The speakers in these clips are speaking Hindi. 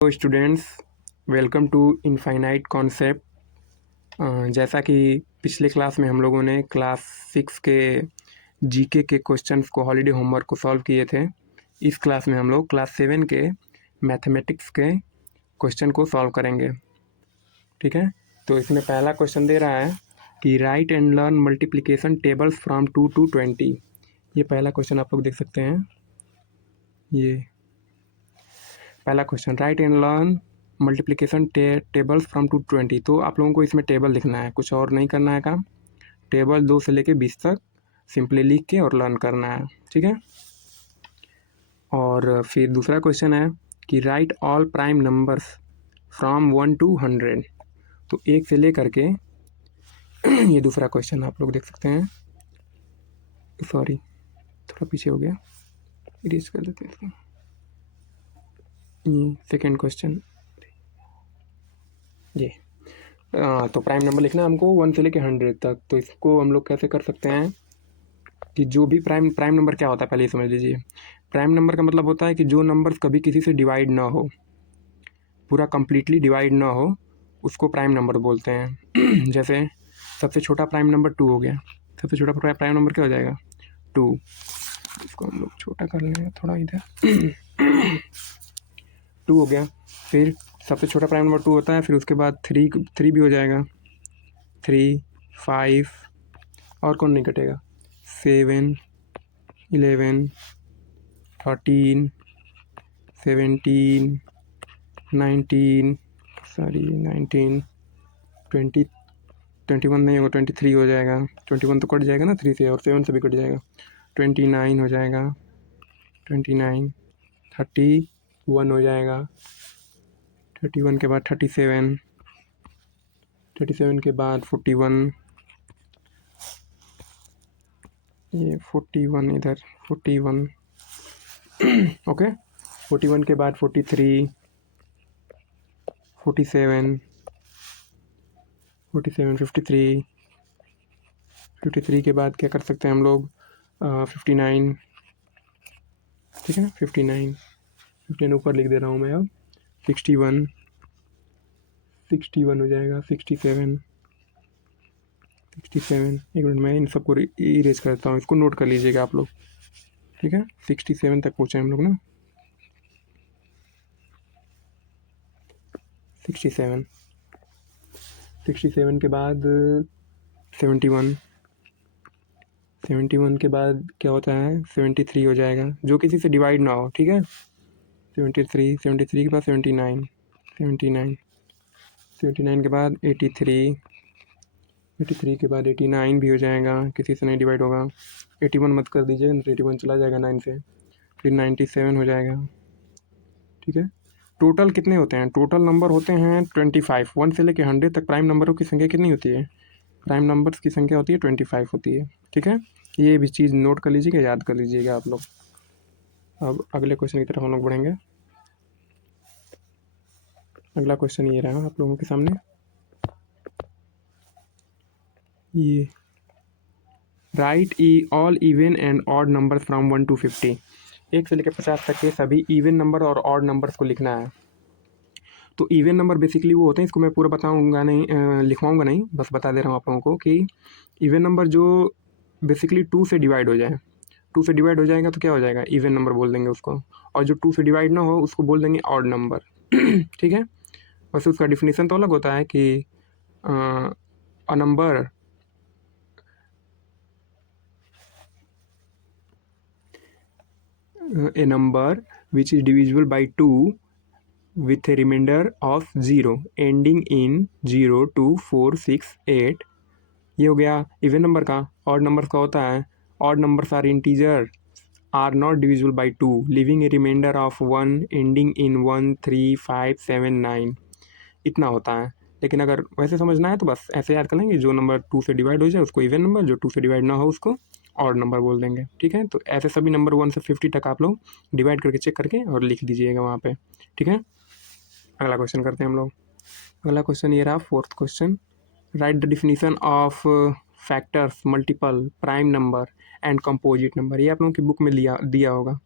तो students, welcome to infinite concept. जैसा कि पिछले क्लास में हम लोगों ने क्लास 6 के जीके के क्वेश्चंस को हॉलीडे होमवर्क को सॉल्व किए थे, इस क्लास में हम लोग क्लास 7 के मैथमेटिक्स के क्वेश्चन को सॉल्व करेंगे। ठीक है, तो इसमें पहला क्वेश्चन दे रहा है कि right and learn multiplication tables from 2 to 20। ये पहला क्वेश्चन आप लोग देख सकते हैं। ये पहला question, right and learn multiplication tables from 2 to 20। तो आप लोगों को इसमें टेबल लिखना है, कुछ और नहीं करना है काम। टेबल 2 से लेके 20 तक सिंपली लिख के और लर्न करना है। ठीक है, और फिर दूसरा क्वेश्चन है कि right all prime numbers from 1 to 100। तो 1 से लेकर के ये दूसरा क्वेश्चन आप लोग देख सकते हैं। सॉरी, थोड़ा पीछे हो गया, इरेज कर देते हैं इसको। ये सेकेंड क्वेश्चन, ये तो प्राइम नंबर लिखना है हमको 1 से लेके 100 तक। तो इसको हम लोग कैसे कर सकते हैं कि जो भी प्राइम नंबर क्या होता है पहले ये समझ लीजिए। प्राइम नंबर का मतलब होता है कि जो नंबर्स कभी किसी से डिवाइड ना हो, पूरा कंप्लीटली डिवाइड ना हो, उसको प्राइम नंबर बोलते हैं। जैसे सबसे छोटा प्राइम नंबर 2 हो गया। सबसे छोटा प्राइम नंबर क्या हो जाएगा? 2। इसको हम लोग छोटा कर लेंगे थोड़ा इधर। 2 हो गया। फिर सबसे छोटा प्राइम नंबर 2 होता है, फिर उसके बाद 3 भी हो जाएगा। 3, 5 और कौन नहीं कटेगा? 7, 11, 13, 17, 19, 20, 21 नहीं होगा, 23 हो जाएगा। 21 तो कट जाएगा ना 3 से, और 7 से भी कट जाएगा। 29 हो जाएगा, 29, 31 हो जाएगा। 31 के बाद 37, 37 के बाद 41, ये 41 इधर 41। ओके, 41 के बाद 43, 47, 53, 53 के बाद क्या कर सकते हैं हम लोग? 59। ठीक है, 59 ऊपर लिख दे रहा हूँ मैं अब। 61 हो जाएगा। 67, एक मिनट मैं इन सबको इरेज करता हूँ, इसको नोट कर लीजिएगा आप लोग। ठीक है, 67 तक पहुँचे हम लोग ना। 67 के बाद 71, 71 के बाद क्या होता है? 73 हो जाएगा, जो किसी से डिवाइड ना हो। ठीक है, 73 के बाद 79, 79 के बाद 83, 83 के बाद 89 भी हो जाएगा, किसी से नहीं डिवाइड होगा। 81 मत कर दीजिएगा, 81 चला जाएगा 9 से। फिर 97 हो जाएगा। ठीक है, टोटल कितने होते हैं? टोटल नंबर होते हैं 25। 1 से लेकर 100 तक प्राइम नंबरों की संख्या कितनी होती है? प्राइम नंबर्स की संख्या होती है 25 होती है। ठीक है, ये भी चीज़ नोट कर लीजिएगा, याद कर लीजिएगा आप लोग। अब अगले क्वेश्चन की तरफ हम लोग बढ़ेंगे। अगला क्वेश्चन ये रहा आप लोगों के सामने। ये right all even and odd number from 1 to 50। 1 से लेकर 50 तक के सभी इवन नंबर और ऑड नंबर्स को लिखना है। तो इवन नंबर बेसिकली वो होते हैं, इसको मैं पूरा बताऊंगा नहीं, लिखवाऊंगा नहीं, बस बता दे रहा हूँ आप लोगों को कि इवन नंबर जो बेसिकली 2 से डिवाइड हो जाए, 2 से डिवाइड हो जाएगा तो क्या हो जाएगा? इवन नंबर बोल देंगे उसको। और जो 2 से डिवाइड ना हो उसको बोल देंगे ऑड नंबर। ठीक है, वैसे उसका डिफिनीसन तो अलग होता है कि a number a number which is divisible by 2 with a remainder of 0 ending in 0, 2, 4, 6, 8। ये हो गया इवन नंबर का। ऑड नंबर्स का होता है odd numbers are integer are not divisible by 2 living a reminder of 1 ending in 1, 3, 5, 7, 9। इतना होता है। लेकिन अगर वैसे समझना है तो बस ऐसे याद कर लेंगे, जो नंबर 2 से डिवाइड हो जाए उसको इवन नंबर, जो 2 से डिवाइड ना हो उसको ऑड नंबर बोल देंगे। ठीक है, तो ऐसे सभी नंबर 1 से 50 तक आप लोग डिवाइड करके चेक करके और लिख दीजिएगा वहाँ पे। ठीक है, अगला क्वेश्चन करते हैं हम लोग। अगला क्वेश्चन ये रहा, fourth question. Right the definition of factors, multiple, prime number and composite number. ये आप लोगों की बुक में दिया होगा,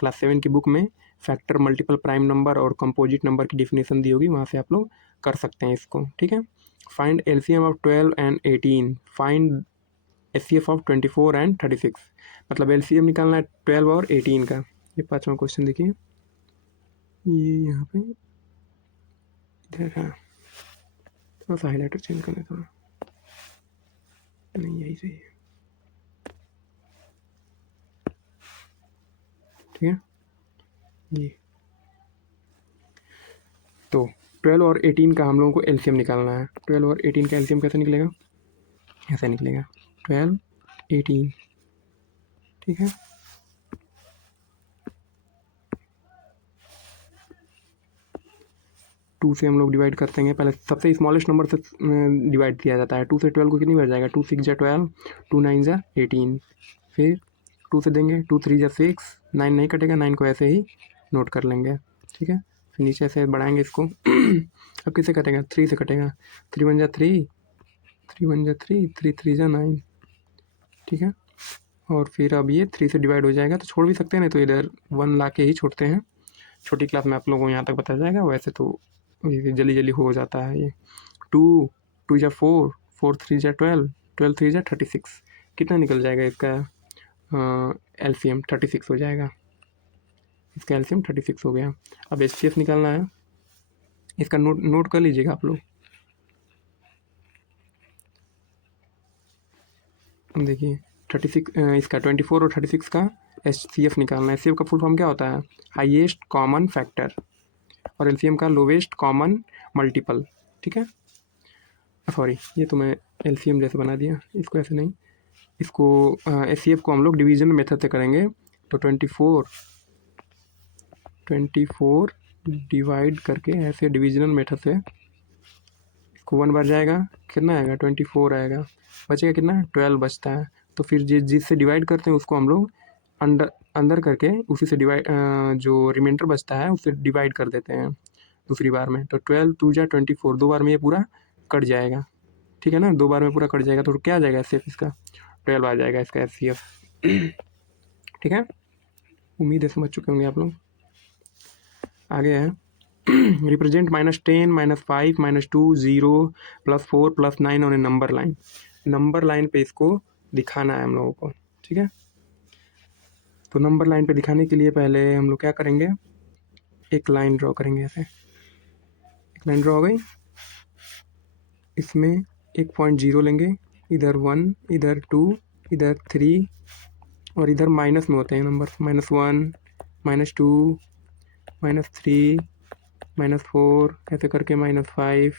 क्लास 7 की बुक में फैक्टर, मल्टीपल प्राइम नंबर और कंपोजिट नंबर की डिफिनेशन दी होगी, वहाँ से आप लोग कर सकते हैं इसको, ठीक है। Find LCM of 12 and 18, find HCF of 24 and 36, मतलब एलसीएम निकालना है 12 और 18 का। ये 5वां क्वेश्चन देखिए, ये यहाँ पे इधर है, थोड़ा सा हाईलाइटर चेंज करना है, थोड़ा नहीं यही सही है, ठीक है। ये तो 12 और 18 का हम लोगों को एलसीएम निकालना है। 12 और 18 का एलसीएम कैसे निकलेगा, ऐसे निकलेगा 12 18, ठीक है। टू से हम लोग डिवाइड करते हैं, पहले सबसे स्मॉलेस्ट नंबर से डिवाइड किया जाता है। 2 से 12 को कितनी बार जाएगा, 2 6 जा 12, 2 9 जा 18, फिर 2 से देंगे, 2 3 जा 6, 9 नहीं कटेगा, 9 को ऐसे ही नोट कर लेंगे, ठीक है। फिर नीचे से बढ़ाएंगे इसको अब किससे कटेगा, 3 से कटेगा, 3 1 जा 3, 3 1 जा 3, 3 3 जा 9, ठीक है। और फिर अब ये 3 से डिवाइड हो जाएगा, तो छोड़ भी सकते हैं, नहीं तो इधर 1 ला के ही छोड़ते हैं। छोटी क्लास में आप लोगों को यहाँ तक बताया जाएगा, वैसे तो ये जल्दी जल्दी हो जाता है। ये 2 2 जा 4, 4 3 जा 12, 12 3 जा 36, कितना निकल जाएगा इसका एलसीएम, 36 हो जाएगा। इसका एलसीएम 36 हो गया। अब एचसीएफ निकालना है, इसका नोट कर लीजिएगा आप लोग। देखिए 36, इसका 24 और 36 का एचसीएफ निकालना है। एचसीएफ का फुल फॉर्म क्या होता है, हाईएस्ट कॉमन फैक्टर, और एलसीएम का लोवेस्ट कॉमन मल्टीपल, ठीक है। सॉरी, ये तो मैं एलसीएम जैसे बना दिया, इसको ऐसे नहीं, इसको एचसीएफ को हम लोग डिवीजन मेथड से करेंगे। तो 24 डिवाइड करके ऐसे डिविजनल मेथड से इसको 1 बार जाएगा, कितना आएगा 24 आएगा, बचेगा कितना 12 बचता है। तो फिर जिससे डिवाइड करते हैं उसको हम लोग अंदर करके उसी से डिवाइड, जो रिमाइंडर बचता है उससे डिवाइड कर देते हैं दूसरी बार में। तो 12 2 जा 24, 2 बार में ये पूरा कट जाएगा, ठीक है ना, 2 बार में पूरा कट जाएगा। तो क्या आ जाएगा एच इसका 12 आ जाएगा इसका एच ठीक है। उम्मीद है समझ चुके होंगे आप लोग। आगे है represent -10 -5 -2 0 +4 +9 on A number line. Number line पे इसको दिखाना है हम लोगों को, ठीक है। तो नंबर लाइन पे दिखाने के लिए पहले हम लोग क्या करेंगे, एक लाइन ड्रॉ करेंगे ऐसे, एक लाइन ड्रॉ हो गई, इसमें एक पॉइंट 0 लेंगे, इधर 1, इधर 2, इधर 3, और इधर माइनस में होते हैं नंबर, -1 -2 -3 -4, ऐसे करके -5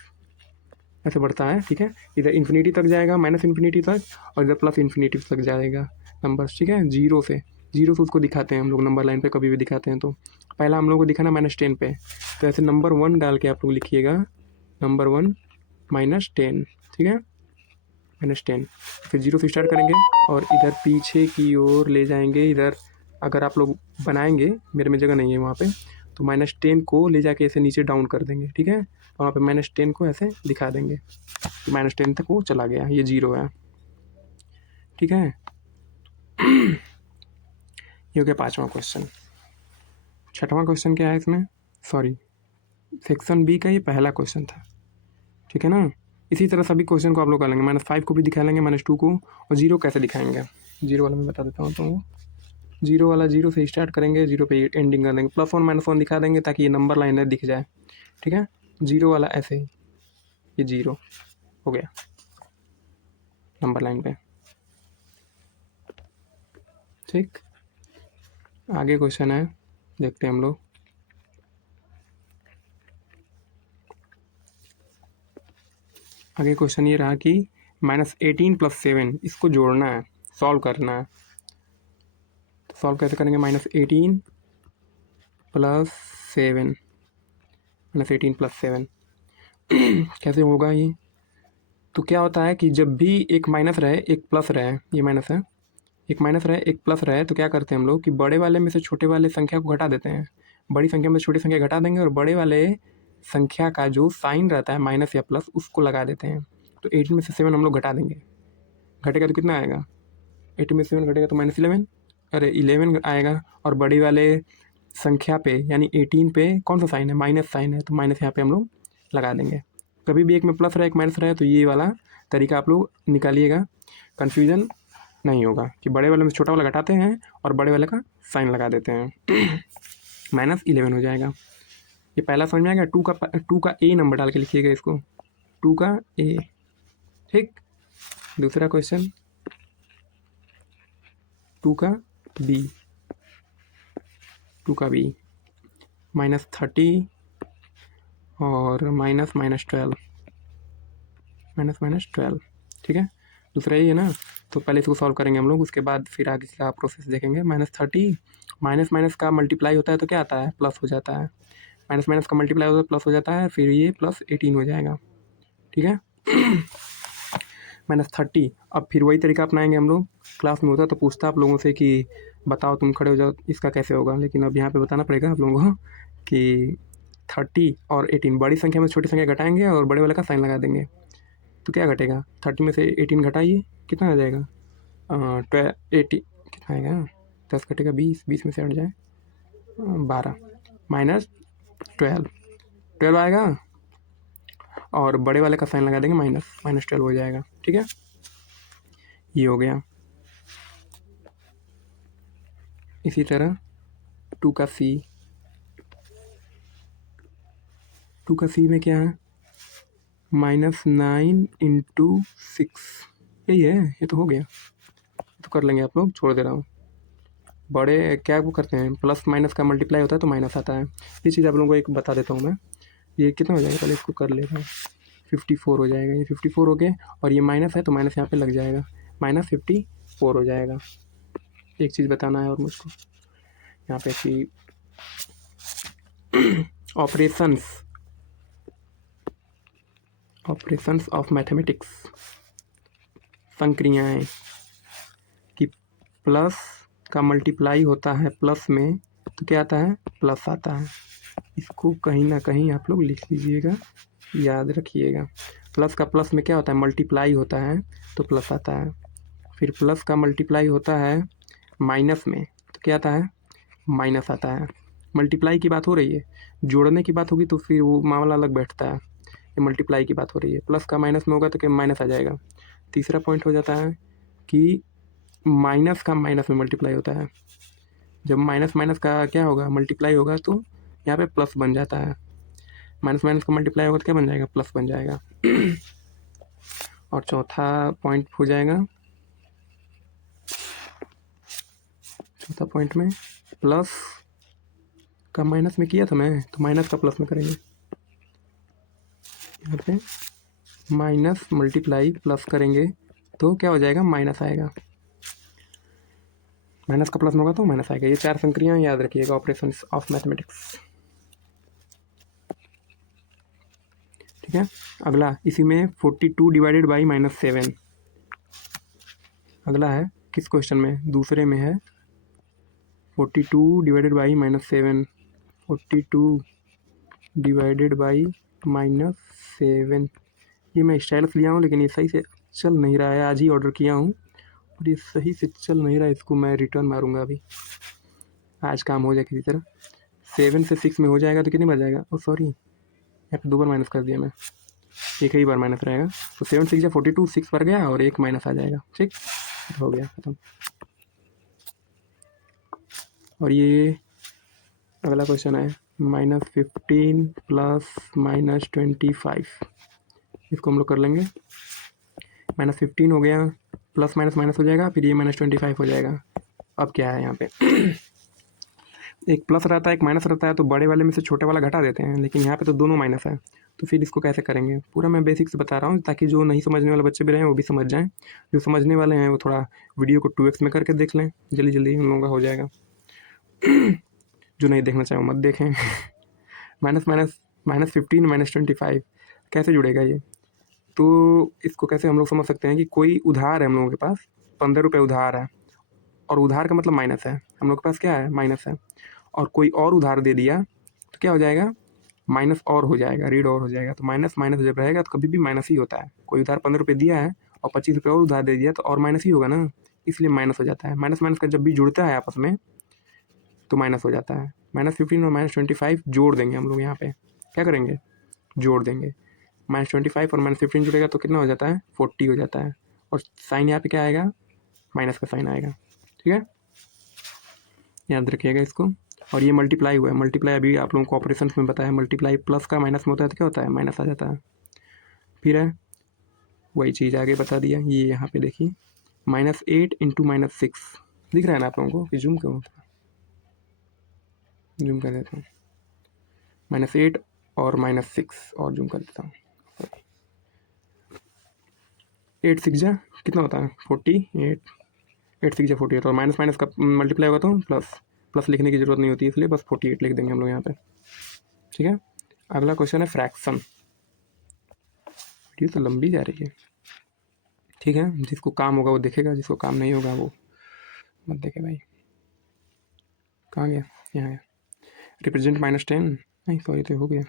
ऐसे बढ़ता है, ठीक है। इधर इन्फिनिटी तक जाएगा, -इन्फिनिटी तक, और इधर +इन्फिनिटी तक जाएगा नंबर्स, ठीक है। जीरो से उसको दिखाते हैं हम लोग नंबर लाइन पे, कभी भी दिखाते हैं। तो पहला हम लोग को दिखाना -10 पे, तो ऐसे नंबर 1 डाल के आप लोग लिखिएगा, नंबर 1 -10, ठीक है, -10। फिर 0 से स्टार्ट करेंगे और इधर पीछे की ओर ले जाएंगे। इधर अगर आप लोग बनाएंगे, मेरे में जगह नहीं है वहाँ पे, तो -10 को ले जाके ऐसे नीचे डाउन कर देंगे, ठीक है। वहाँ पे -10 को ऐसे दिखा देंगे, -10 तक वो चला गया, ये 0 है, ठीक है। ये हो गया 5वां क्वेश्चन। 6वां क्वेश्चन क्या है इसमें, सॉरी, सेक्शन बी का ये पहला क्वेश्चन था, ठीक है ना। इसी तरह सभी क्वेश्चन को आप लोग कर लेंगे, -5 को भी दिखा लेंगे, -2 को, और 0 कैसे दिखाएंगे, 0 वाला मैं बता देता हूँ तुमको। 0 वाला 0 से स्टार्ट करेंगे, 0 पे एंडिंग कर देंगे, +1 -1 दिखा देंगे ताकि ये नंबर लाइन है दिख जाए, ठीक है। 0 वाला ऐसे ही, ये 0 हो गया नंबर लाइन पे, ठीक। आगे क्वेश्चन है, देखते हैं हम लोग। आगे क्वेश्चन ये रहा कि -18 + 7 इसको जोड़ना है, सॉल्व करना है। तो सॉल्व कैसे करेंगे, -18 + 7, -18 + 7 कैसे होगा ये। तो क्या होता है कि जब भी एक माइनस रहे एक प्लस रहे, ये माइनस है, एक माइनस रहे एक प्लस रहे, तो क्या करते हैं हम लोग कि बड़े वाले में से छोटे वाले संख्या को घटा देते हैं, बड़ी संख्या में से छोटी संख्या घटा देंगे, और बड़े वाले संख्या का जो साइन रहता है माइनस या प्लस उसको लगा देते हैं। तो 18 में से 7 हम लोग घटा देंगे, घटेगा तो कितना आएगा, 18 में से 7 घटेगा तो -11, अरे 11 आएगा। और बड़ी वाले संख्या पे यानी 18 पे कौन सा साइन है, माइनस साइन है, तो माइनस यहाँ पे हम लोग लगा देंगे। कभी भी एक में प्लस रहे एक माइनस रहे तो ये वाला तरीका आप लोग निकालिएगा, कन्फ्यूजन नहीं होगा कि बड़े वाले में छोटा वाला घटाते हैं और बड़े वाले का साइन लगा देते हैं। -11 हो जाएगा। ये पहला समझ में आएगा। टू का ए नंबर डाल के लिखिएगा इसको, 2 का ए। ठीक, दूसरा क्वेश्चन 2 का बी, -30 और -12, ठीक है। दूसरा ही है ना, तो पहले इसको सॉल्व करेंगे हम लोग, उसके बाद फिर आगे का प्रोसेस देखेंगे। -30 माइनस का मल्टीप्लाई होता है तो क्या आता है, प्लस हो जाता है। माइनस का मल्टीप्लाई होता है प्लस हो जाता है, फिर ये +18 हो जाएगा, ठीक है। -30। अब फिर वही तरीका अपनाएंगे हम लोग। क्लास में होता तो पूछता आप लोगों से कि बताओ तुम खड़े हो जाओ इसका कैसे होगा, लेकिन अब यहाँ पे बताना पड़ेगा आप लोगों को कि 30 और 18 बड़ी संख्या में छोटी संख्या घटाएंगे और बड़े वाले का साइन लगा देंगे, तो क्या घटेगा, 30 में से 18 घटाइए, कितना आ जाएगा, 80 कितना आएगा, 10 घटेगा 20, 20 में से हट जाए 12, -12 आएगा और बड़े वाले का साइन लगा देंगे -12 हो जाएगा, ठीक है। ये हो गया। इसी तरह 2 का सी में क्या है, -9 × 6, यही है, ये तो हो गया, तो कर लेंगे आप लोग, छोड़ दे रहा हूँ। बड़े क्या वो करते हैं, प्लस माइनस का मल्टीप्लाई होता है तो माइनस आता है। ये चीज़ आप लोगों को एक बता देता हूँ मैं। ये कितना हो जाएगा, पहले इसको कर लेता हूँ, 54 हो जाएगा। ये 54 हो गए और ये माइनस है तो माइनस यहाँ पे लग जाएगा, -54 हो जाएगा। एक चीज़ बताना है और मुझको यहाँ पे कि ऑपरेशंस ऑफ मैथमेटिक्स, संक्रियाएँ, कि प्लस का मल्टीप्लाई होता है प्लस में तो क्या आता है, प्लस आता है। इसको कहीं ना कहीं आप लोग लिख लीजिएगा, याद रखिएगा। प्लस का प्लस में क्या होता है, मल्टीप्लाई होता है तो प्लस आता है। फिर प्लस का मल्टीप्लाई होता है माइनस में तो क्या आता है, माइनस आता है। मल्टीप्लाई की बात हो रही है, जोड़ने की बात होगी तो फिर वो मामला अलग बैठता है। ये मल्टीप्लाई की बात हो रही है, प्लस का माइनस में होगा तो क्या माइनस आ जाएगा। तीसरा पॉइंट हो जाता है कि माइनस का माइनस में मल्टीप्लाई होता है। जब माइनस का क्या होगा, मल्टीप्लाई होगा तो यहाँ पे प्लस बन जाता है। माइनस का मल्टीप्लाई होगा तो क्या बन जाएगा, प्लस बन जाएगा। और चौथा पॉइंट हो जाएगा, चौथा पॉइंट में प्लस का माइनस में किया था मैं, तो माइनस का प्लस में करेंगे। यहाँ पे माइनस मल्टीप्लाई प्लस करेंगे तो क्या हो जाएगा, माइनस आएगा। माइनस का प्लस में होगा तो माइनस आएगा। ये 4 संक्रियाएं याद रखिएगा, ऑपरेशंस ऑफ मैथमेटिक्स, ठीक है। अगला इसी में 42 डिवाइडेड बाई -7, अगला है किस क्वेश्चन में, दूसरे में है 42 डिवाइडेड बाई -7, 42 डिवाइडेड बाई -7। ये मैं स्टाइलस लिया हूँ लेकिन ये सही से चल नहीं रहा है, आज ही ऑर्डर किया हूँ और ये सही से चल नहीं रहा है, इसको मैं रिटर्न मारूंगा अभी, आज काम हो जाए किसी तरह। 7 से 6 में हो जाएगा तो कितनी बार जाएगा, ओ सॉरी यहाँ पे 2 बार माइनस कर दिया मैं, एक ही बार माइनस रहेगा। तो 7 6 42, 6 पर गया और एक माइनस आ जाएगा, ठीक, हो गया खत्म। और ये अगला क्वेश्चन है -15 प्लस -25, इसको हम लोग कर लेंगे। -15 हो गया, प्लस माइनस माइनस हो जाएगा, फिर ये -25 हो जाएगा। अब क्या है यहाँ पे एक प्लस रहता है एक माइनस रहता है, तो बड़े वाले में से छोटे वाला घटा देते हैं, लेकिन यहाँ पे तो दोनों माइनस है, तो फिर इसको कैसे करेंगे, पूरा मैं बेसिक्स बता रहा हूँ ताकि जो नहीं समझने वाले बच्चे भी रहें वो भी समझ जाएं। जो समझने वाले हैं वो थोड़ा वीडियो को 2x में करके देख लें, जल्दी जल्दी उन लोगों का हो जाएगा। जो नहीं देखना चाहे मत देखें। -15 -25 कैसे जुड़ेगा ये, तो इसको कैसे हम लोग समझ सकते हैं कि कोई उधार है हम लोगों के पास, 15 रुपये उधार है, और उधार का मतलब माइनस है, हम लोग के पास क्या है, माइनस है, और कोई और उधार दे दिया तो क्या हो जाएगा, माइनस और हो जाएगा, रीड और हो जाएगा। तो माइनस माइनस जब रहेगा तो कभी भी माइनस ही होता है। कोई उधार 15 रुपये दिया है और 25 रुपये और उधार दे दिया तो और माइनस ही होगा ना, इसलिए माइनस हो जाता है। माइनस माइनस का जब भी जुड़ता है आपस में तो माइनस हो जाता है। -15 और -25 जोड़ देंगे हम लोग यहाँ पे, क्या करेंगे, जोड़ देंगे। -25 और -15 जुड़ेगा तो कितना हो जाता है, 40 हो जाता है। और साइन यहाँ पे क्या आएगा, माइनस का साइन आएगा। ठीक है, याद रखिएगा इसको। और ये मल्टीप्लाई हुआ है, मल्टीप्लाई अभी आप लोगों को ऑपरेशन में बताया, मल्टीप्लाई प्लस का माइनस में होता है तो क्या होता है, माइनस आ जाता है। फिर है वही चीज़ आगे बता दिया, ये यहाँ पे देखिए -8 इंटू -6 दिख रहा है ना आप लोगों को, कि जूम क्यों होता है, जूम कर देता हूँ, -8 और -6 और जूम कर देता हूँ। 8 6 जा कितना होता है, 48, 8 6 जा 48, और माइनस माइनस का मल्टीप्लाई होगा तो प्लस, प्लस लिखने की जरूरत नहीं होती, इसलिए बस 48 लिख देंगे हम लोग यहाँ पे। ठीक है, अगला क्वेश्चन है फ्रैक्शन। वीडियो तो लंबी जा रही है। ठीक है, जिसको काम होगा वो देखेगा, जिसको काम नहीं होगा वो मत देखे भाई। कहाँ गया, यहाँ गया। रिप्रेजेंट -10, नहीं सॉरी तो हो गया।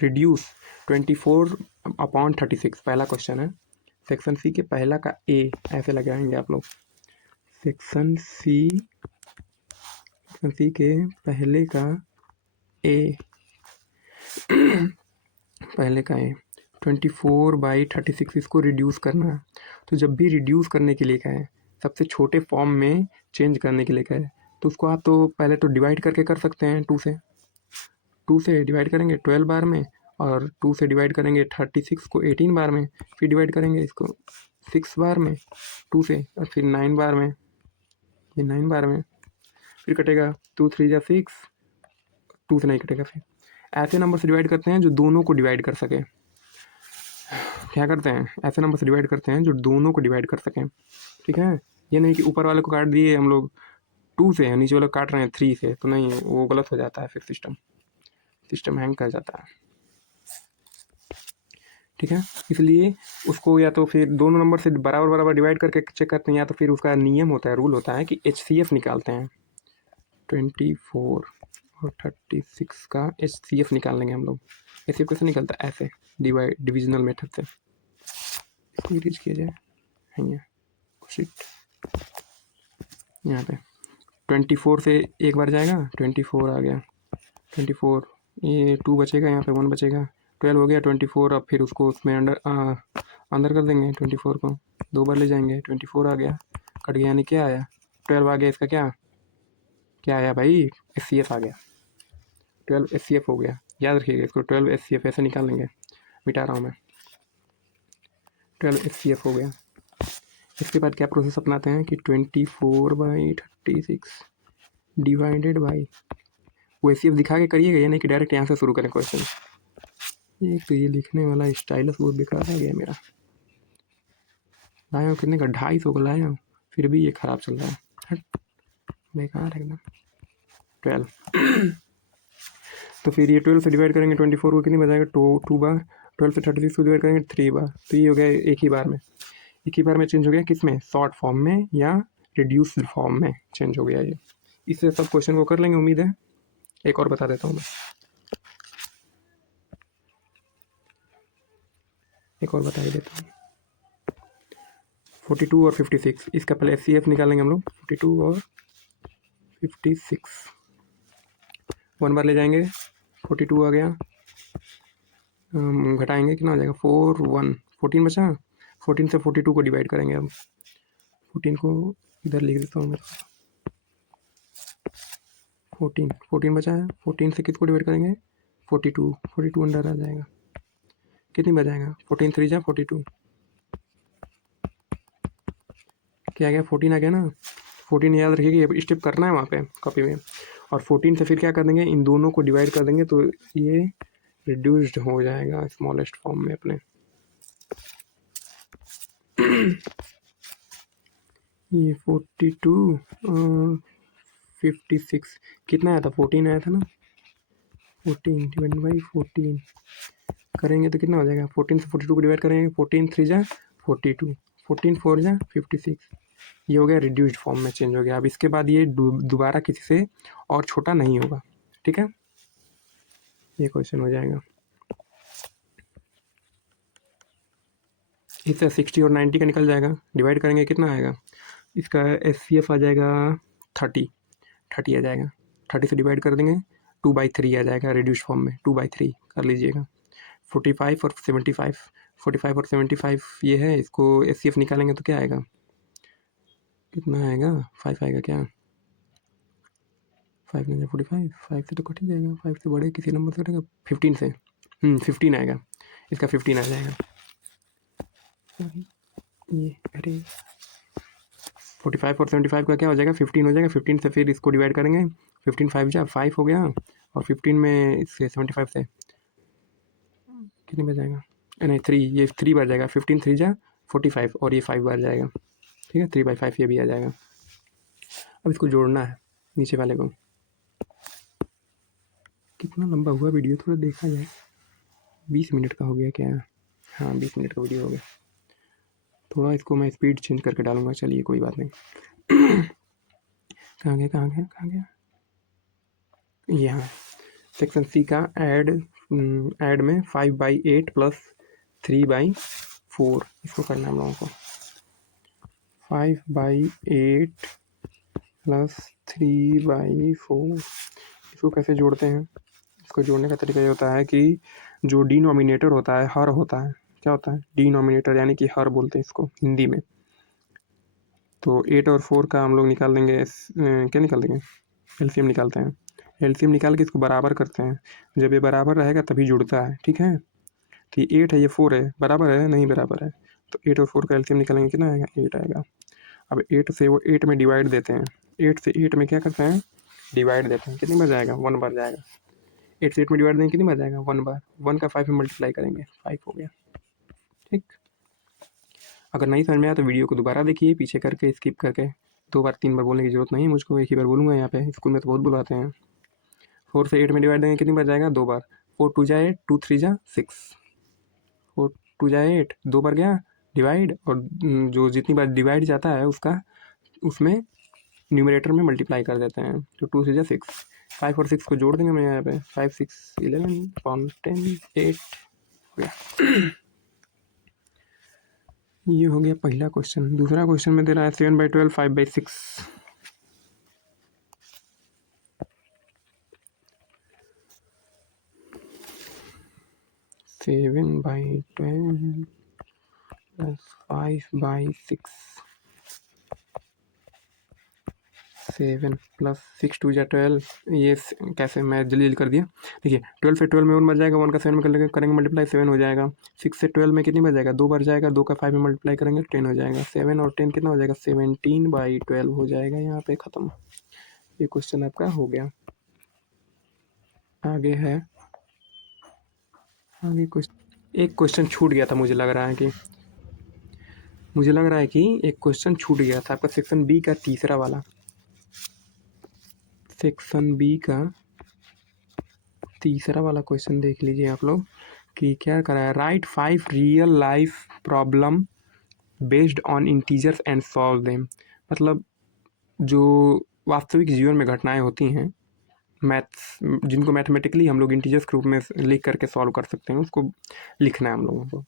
रिड्यूस 24/36 पहला क्वेश्चन है। सेक्शन सी के पहला का ए ऐसे लगाएंगे आप लोग। सेक्शन सी के पहले का ए पहले का ए 24/36 इसको रिड्यूस करना है। तो जब भी रिड्यूस करने के लिए कहें, सबसे छोटे फॉर्म में चेंज करने के लिए कहें, तो उसको आप तो पहले तो डिवाइड करके कर सकते हैं। 2 से डिवाइड करेंगे 12 बार में, और 2 से डिवाइड करेंगे 36 को 18 बार में, फिर डिवाइड करेंगे इसको 6 बार में 2 से, और फिर 9 बार में, ये 9 बार में, फिर कटेगा 2 3 जा 6, 2 से नहीं कटेगा। फिर ऐसे नंबर से डिवाइड करते हैं जो दोनों को डिवाइड कर सके। क्या करते हैं, ऐसे नंबर से डिवाइड करते हैं जो दोनों को डिवाइड कर सकें। ठीक है, ये नहीं कि ऊपर वाले को काट दिए हम लोग 2 से, नीचे वाले को काट रहे हैं 3 से, तो नहीं, वो गलत हो जाता है, फिर सिस्टम हैंग कर जाता है। ठीक है, इसलिए उसको या तो फिर दोनों नंबर से बराबर बराबर डिवाइड करके चेक करते हैं, या तो फिर उसका नियम होता है, रूल होता है कि HCF निकालते हैं। 24 और 36 का HCF निकाल लेंगे हम लोग। HCF कैसे निकलता है, ऐसे डिविजनल मेथड से। इसको रीच किया जाए, यहाँ पे 24 से एक बार जाएगा, 24 आ गया, 24, ये 2 बचेगा, यहाँ पे 1 बचेगा, 12 हो गया, 24, अब फिर उसको उसमें अंदर कर देंगे, 24 को 2 बार ले जाएंगे, 24 आ गया, कट गया, यानी क्या आया, 12 आ गया। इसका क्या आया भाई, HCF आ गया, 12 HCF हो गया। याद रखिएगा इसको, 12 HCF ऐसे निकाल लेंगे, मिटा रहा हूँ मैं, 12 HCF हो गया। इसके बाद क्या प्रोसेस अपनाते हैं कि 24/36 डिवाइडेड बाई, वो HCF दिखा के करिएगा, ये नहीं कि डायरेक्ट यहाँ से शुरू करें क्वेश्चन। एक तो ये लिखने वाला स्टाइलस बहुत बेकार आ गया मेरा, लाया हूँ कितने का, 250 का लाया हूँ, फिर भी ये ख़राब चल रहा है, बेकार एकदम। 12 तो फिर ये 12 से डिवाइड करेंगे 24 को, कितनी बजाएगा, 2 बार। 12 से 36 को डिवाइड करेंगे 3 बार, तो ये हो गया एक ही बार में चेंज हो गया, किस में, शॉर्ट फॉर्म में या रिड्यूस्ड फॉर्म में चेंज हो गया ये। इससे सब क्वेश्चन को कर लेंगे, उम्मीद है। एक और बता देता हूँ मैं, एक और बता ही देता हूँ। 42 और 56, इसका पहले HCF निकालेंगे हम लोग। 42 और 56 1 बार ले जाएंगे, 42 आ गया, घटाएंगे कितना हो जाएगा, 4 1 14 बचा, 14 से 42 को डिवाइड करेंगे। अब 14 को इधर लिख देता हूँ मैं, 14 बचा है, 14 से किसको डिवाइड करेंगे, 42 अंदर आ जाएगा, कितनी बजाएगा, 14 3 जा 42, क्या आ गया, 14 आ गया ना। 14 याद रखिएगा, ये स्टेप करना है वहाँ पे कॉपी में। और 14 से फिर क्या कर देंगे, इन दोनों को डिवाइड कर देंगे, तो ये रिड्यूस्ड हो जाएगा स्मॉलेस्ट फॉर्म में अपने। ये 42 और 56 कितना आया था, 14 आया था ना, 14 डिवाइड बाई 14 करेंगे तो कितना हो जाएगा, 14 से 42 को डिवाइड करेंगे, 14 3 जा 42, 14 4 जा 56, ये हो गया रिड्यूस्ड फॉर्म में चेंज हो गया। अब इसके बाद ये दोबारा किसी से और छोटा नहीं होगा। ठीक है, ये क्वेश्चन हो जाएगा। इससे 60 और 90 का निकल जाएगा, डिवाइड करेंगे कितना आएगा, इसका HCF आ जाएगा 30, 30 आ जाएगा। 30 से डिवाइड कर देंगे 2/3 आ जाएगा रिड्यूस फॉर्म में, 2/3 कर लीजिएगा। 45 और 75, 45 और 75 ये है, इसको HCF निकालेंगे तो क्या आएगा, कितना आएगा, 5 आएगा क्या, 5 नहीं 45, 5 से तो कट ही जाएगा, 5 से बड़े किसी नंबर से कटेगा, 15 से 15 आएगा, इसका 15 आ जाएगा। ये अरे 45 और 75 का क्या हो जाएगा, 15 हो जाएगा। 15 से फिर इसको डिवाइड करेंगे, 15 5 जा 5 हो गया, और 15 में इससे 75 से कितने बच जाएगा, नहीं 3, ये 3 बार जाएगा, 15 3 जा 45 और ये 5 बार जाएगा, ठीक है, 3/5 ये भी आ जाएगा। अब इसको जोड़ना है नीचे वाले को। कितना लंबा हुआ वीडियो, थोड़ा देखा जाए, 20 मिनट का हो गया क्या, हाँ 20 मिनट का वीडियो हो गया। थोड़ा इसको मैं स्पीड चेंज करके डालूंगा, चलिए कोई बात नहीं। कहाँ गया कहाँ गया कहाँ गया, यहाँ सेक्शन सी का ऐड में 5/8 प्लस 3/4 इसको करना है हम लोगों को। 5/8 प्लस 3/4 इसको कैसे जोड़ते हैं, इसको जोड़ने का तरीका ये होता है कि जो डिनोमिनेटर होता है, हर होता है, क्या होता है डिनोमिनेटर, यानी कि हर बोलते हैं इसको हिंदी में। तो 8 और 4 का हम लोग निकाल देंगे, क्या निकाल देंगे, एलसीएम निकालते हैं। एलसीएम निकाल के इसको बराबर करते हैं, जब ये बराबर रहेगा तभी जुड़ता है, ठीक है। तो ये 8 है, ये 4 है, बराबर है नहीं बराबर है, तो 8 और 4 का एलसीएम निकालेंगे कितना आएगा, 8 आएगा। अब 8 से वो 8 में डिवाइड देते हैं, 8 से 8 में क्या करते हैं, डिवाइड देते हैं, कितनी बार जाएगा, 1 बार जाएगा। 8 से 8 में डिवाइड देंगे कितनी बार जाएगा, 1 बार, 1 का 5 में मल्टीप्लाई करेंगे, 5 हो गया, ठीक। अगर नहीं समझ में आया तो वीडियो को दोबारा देखिए, पीछे करके स्किप करके, 2 बार 3 बार बोलने की जरूरत नहीं है मुझको, एक ही बार बोलूँगा, यहाँ पे स्कूल में तो बहुत बुलाते हैं। 4 से 8 में डिवाइड देंगे कितनी बार जाएगा, 2 बार, 4 2 जा 8, 2 3 जा 6, 4 2 जा 8, 2 बार गया डिवाइड, और जो जितनी बार डिवाइड जाता है उसका उसमें न्यूमरेटर में मल्टीप्लाई कर देते हैं, तो 2 से जा 6, 5 और 6 को जोड़ देंगे मैं यहाँ पे, 5 6 11 10 8 हो गया। ये हो गया पहला क्वेश्चन। दूसरा क्वेश्चन में दे रहा है 7/12 5/6। 7/12 प्लस 5/6, 7 प्लस 6 2 जा 12, ये कैसे मैं जल्दी जल्दी कर दिया। देखिए 12 से 12 में 1 बच जाएगा, 1 का 7 में करेंगे मल्टीप्लाई, 7 हो जाएगा। 6 से 12 में कितनी बच जाएगा, 2 बार जाएगा, 2 का 5 में मल्टीप्लाई करेंगे 10 हो जाएगा। 7 और 10 कितना हो जाएगा, 17/12 हो जाएगा, यहाँ पे ख़त्म। ये क्वेश्चन आपका हो गया। आगे है, आगे क्वेश्चन, एक क्वेश्चन छूट गया था, मुझे लग रहा है कि एक क्वेश्चन छूट गया था आपका, सेक्शन बी का तीसरा वाला, सेक्शन बी का तीसरा वाला क्वेश्चन देख लीजिए आप लोग कि क्या करा है। Right 5 real life problem based on integers and solve them. मतलब जो वास्तविक जीवन में घटनाएं होती हैं, मैथ्स जिनको मैथमेटिकली हम लोग इंटीजर्स के रूप में लिख करके सॉल्व कर सकते हैं, उसको लिखना है हम लोगों को।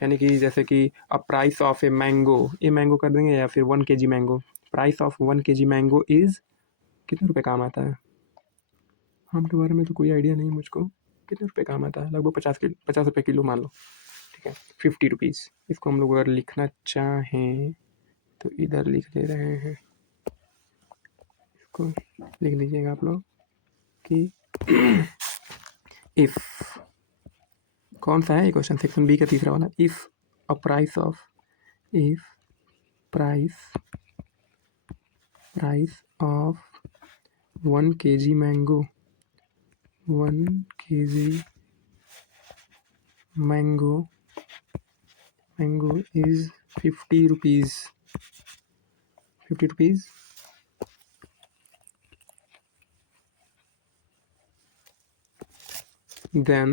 यानी कि जैसे कि a price of a mango, ये मैंगो कर देंगे, या फिर 1 kg mango, price of 1 kg mango is, कितने रुपए काम आता है, आम के बारे में तो कोई आइडिया नहीं मुझको, कितने रुपए काम आता है, लगभग 50 रुपये किलो मान लो, ठीक है, 50 रुपीज़। इसको हम लोग अगर लिखना चाहें तो इधर लिख दे रहे हैं, इसको लिख लीजिएगा आप लोग कि इफ़, कौन सा है ये क्वेश्चन, सेक्शन बी का तीसरा वाला, if a price of, if price of 1 kg mango, 1 kg mango is 50 rupees, 50 rupees, then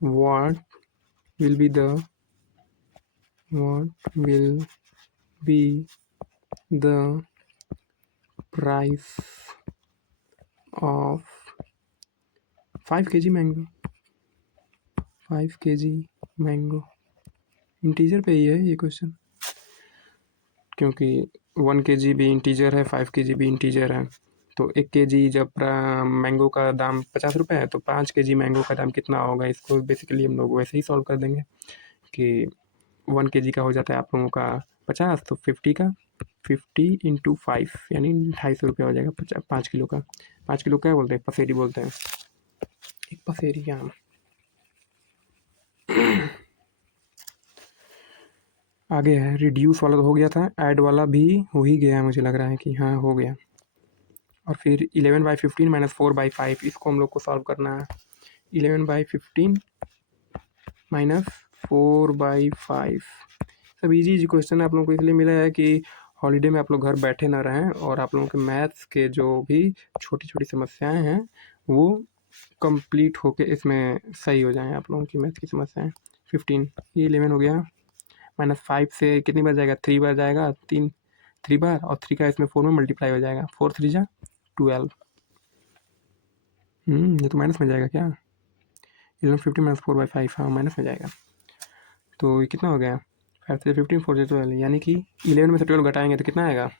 what will be the price of 5 kg mango, 5 kg mango, integer पे ही है ये क्वेश्चन, क्योंकि 1 kg भी इंटीजर है, 5 kg भी इंटीजर है। तो 1 kg जब मैंगो का दाम 50 रुपये है तो 5 kg मैंगो का दाम कितना होगा, इसको बेसिकली हम लोग वैसे ही सॉल्व कर देंगे कि 1 kg का हो जाता है आप लोगों का 50, तो 50 का 50 × 5 यानी 250 रुपया हो जाएगा 5 किलो का। 5 किलो क्या बोलते हैं, पसेरी बोलते हैं, एक पसेरी का। आगे है रिड्यूस वाला तो हो गया था, ऐड वाला भी हो ही गया है, मुझे लग रहा है कि हाँ हो गया। और फिर 11/15 माइनस 4/5 इसको हम लोग को सॉल्व करना है। 11/15 माइनस 4/5 सब इजी इजी क्वेश्चन आप लोगों को इसलिए मिला है कि हॉलीडे में आप लोग घर बैठे ना रहें और आप लोगों के मैथ्स के जो भी छोटी छोटी समस्याएं हैं वो कंप्लीट होके इसमें सही हो जाएं आप लोगों की मैथ्स की समस्याएं। 15 ये 11 हो गया, -5 से कितनी बार जाएगा, 3 बार जाएगा, 3 बार, और 3 का इसमें 4 में मल्टीप्लाई हो जाएगा, 4 3 जा 12। ये तो माइनस में जाएगा क्या, 11/15 माइनस 4/5, हाँ माइनस में जाएगा। तो ये कितना हो गया, 5 से 15 4 से 12, यानी कि 11 में से 12 घटाएंगे तो कितना आएगा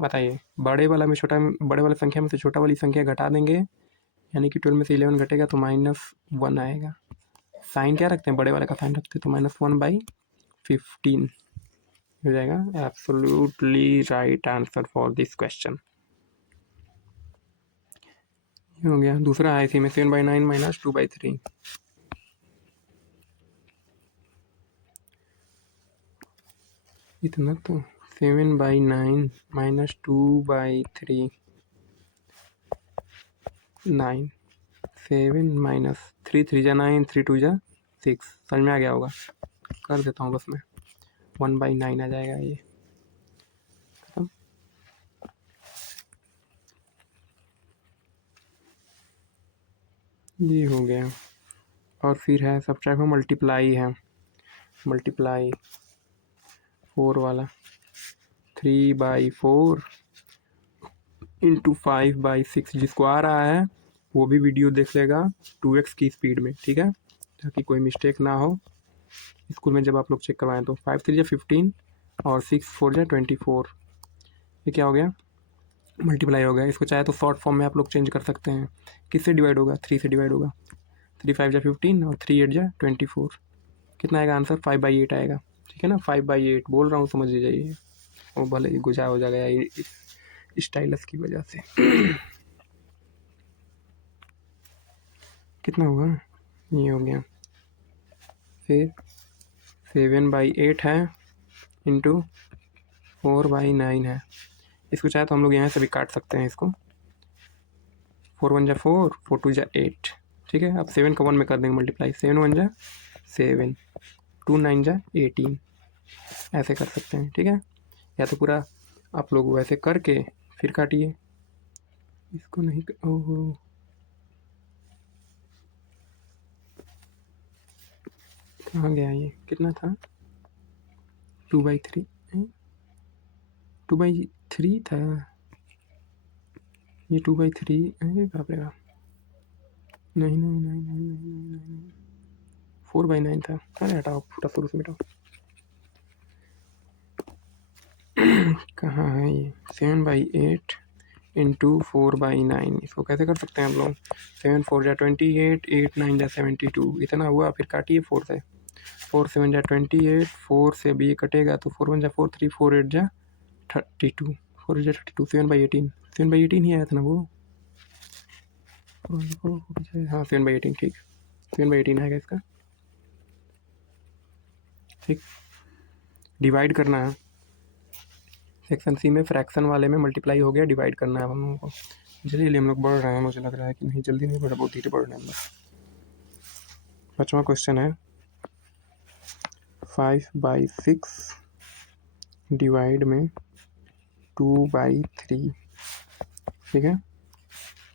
बताइए। बड़े वाले संख्या में से छोटा वाली संख्या घटा देंगे, यानी कि 12 में से 11 घटेगा तो -1 आएगा। साइन क्या रखते हैं, बड़े वाले का साइन रखते हैं, तो -1/15 हो जाएगा। Absolutely right answer for this question. हो गया। दूसरा है इसी में 7/9 माइनस 2/3। इतना तो 7/9 माइनस 2/3 9, 7 माइनस 3 3 जा 9, 3 2 जा 6, समझ में आ गया होगा, कर देता हूँ बस मैं, 1/9 आ जाएगा ये, खत्म। ये हो गया। और फिर है सब्ट्रैक्ट में मल्टीप्लाई है, मल्टीप्लाई 4 वाला, 3/4 इंटू 5/6, जिसको आ रहा है वो भी वीडियो देख लेगा 2x की स्पीड में, ठीक है, ताकि कोई मिस्टेक ना हो स्कूल में जब आप लोग चेक करवाएं तो। 5 3 जा 15 और 6 4 जा 24, ये क्या हो गया, मल्टीप्लाई हो गया। इसको चाहे तो शॉर्ट फॉर्म में आप लोग चेंज कर सकते हैं, किससे डिवाइड होगा, 3 से डिवाइड होगा, 3 5 जा 15 और 3 8 जा 24, कितना आएगा आंसर, 5/8 आएगा, ठीक है ना, 5/8 बोल रहा हूँ, समझ लीजिए, वो भले ही गुजा हो जाएगा स्टाइलस की वजह से। कितना हुआ, ये हो गया। फिर 7/8 है इंटू 4/9 है, इसको चाहे तो हम लोग यहाँ से भी काट सकते हैं इसको, 4 1 जा 4, 4 2 जा 8, ठीक है। अब 7 का 1 में कर देंगे मल्टीप्लाई, 7 1 जा 7, 2 9 जा 18, ऐसे कर सकते हैं, ठीक है। या तो पूरा आप लोग वैसे करके फिर काटिए, इसको नहीं ओहो, कहाँ गया ये, कितना था, 2/3, 2/3 था ये, 2/3, अरे बाप रे बाप, नहीं नहीं नहीं नहीं नहीं नहीं नहीं 4/9 था, अरे हटाओ पूरा शुरू से मिटाओ। कहाँ है ये, 7/8 इंटू 4/9, इसको कैसे कर सकते हैं हम लोग, 7 4 जा 28, 8 9 जा 72, इतना हुआ, फिर काटिए 4 से, 4 7 जा 28, 4 से भी ये कटेगा तो 4 1 जा 4 3 4 8 जा 32, 4 8 जा 32, 7/18, 7/18 ही आया था ना वो, हाँ 7/18, ठीक, 7/18 आएगा इसका, ठीक। डिवाइड करना है, सेक्शन सी में फ्रैक्शन वाले में मल्टीप्लाई हो गया, डिवाइड करना है हम लोगों को। चलिए हम लोग बढ़ रहे हैं, मुझे लग रहा है कि नहीं जल्दी नहीं बढ़ रहा, बहुत धीरे बढ़ रहे हैं हम लोग। 5वां क्वेश्चन है 5/6 डिवाइड में 2/3, ठीक है।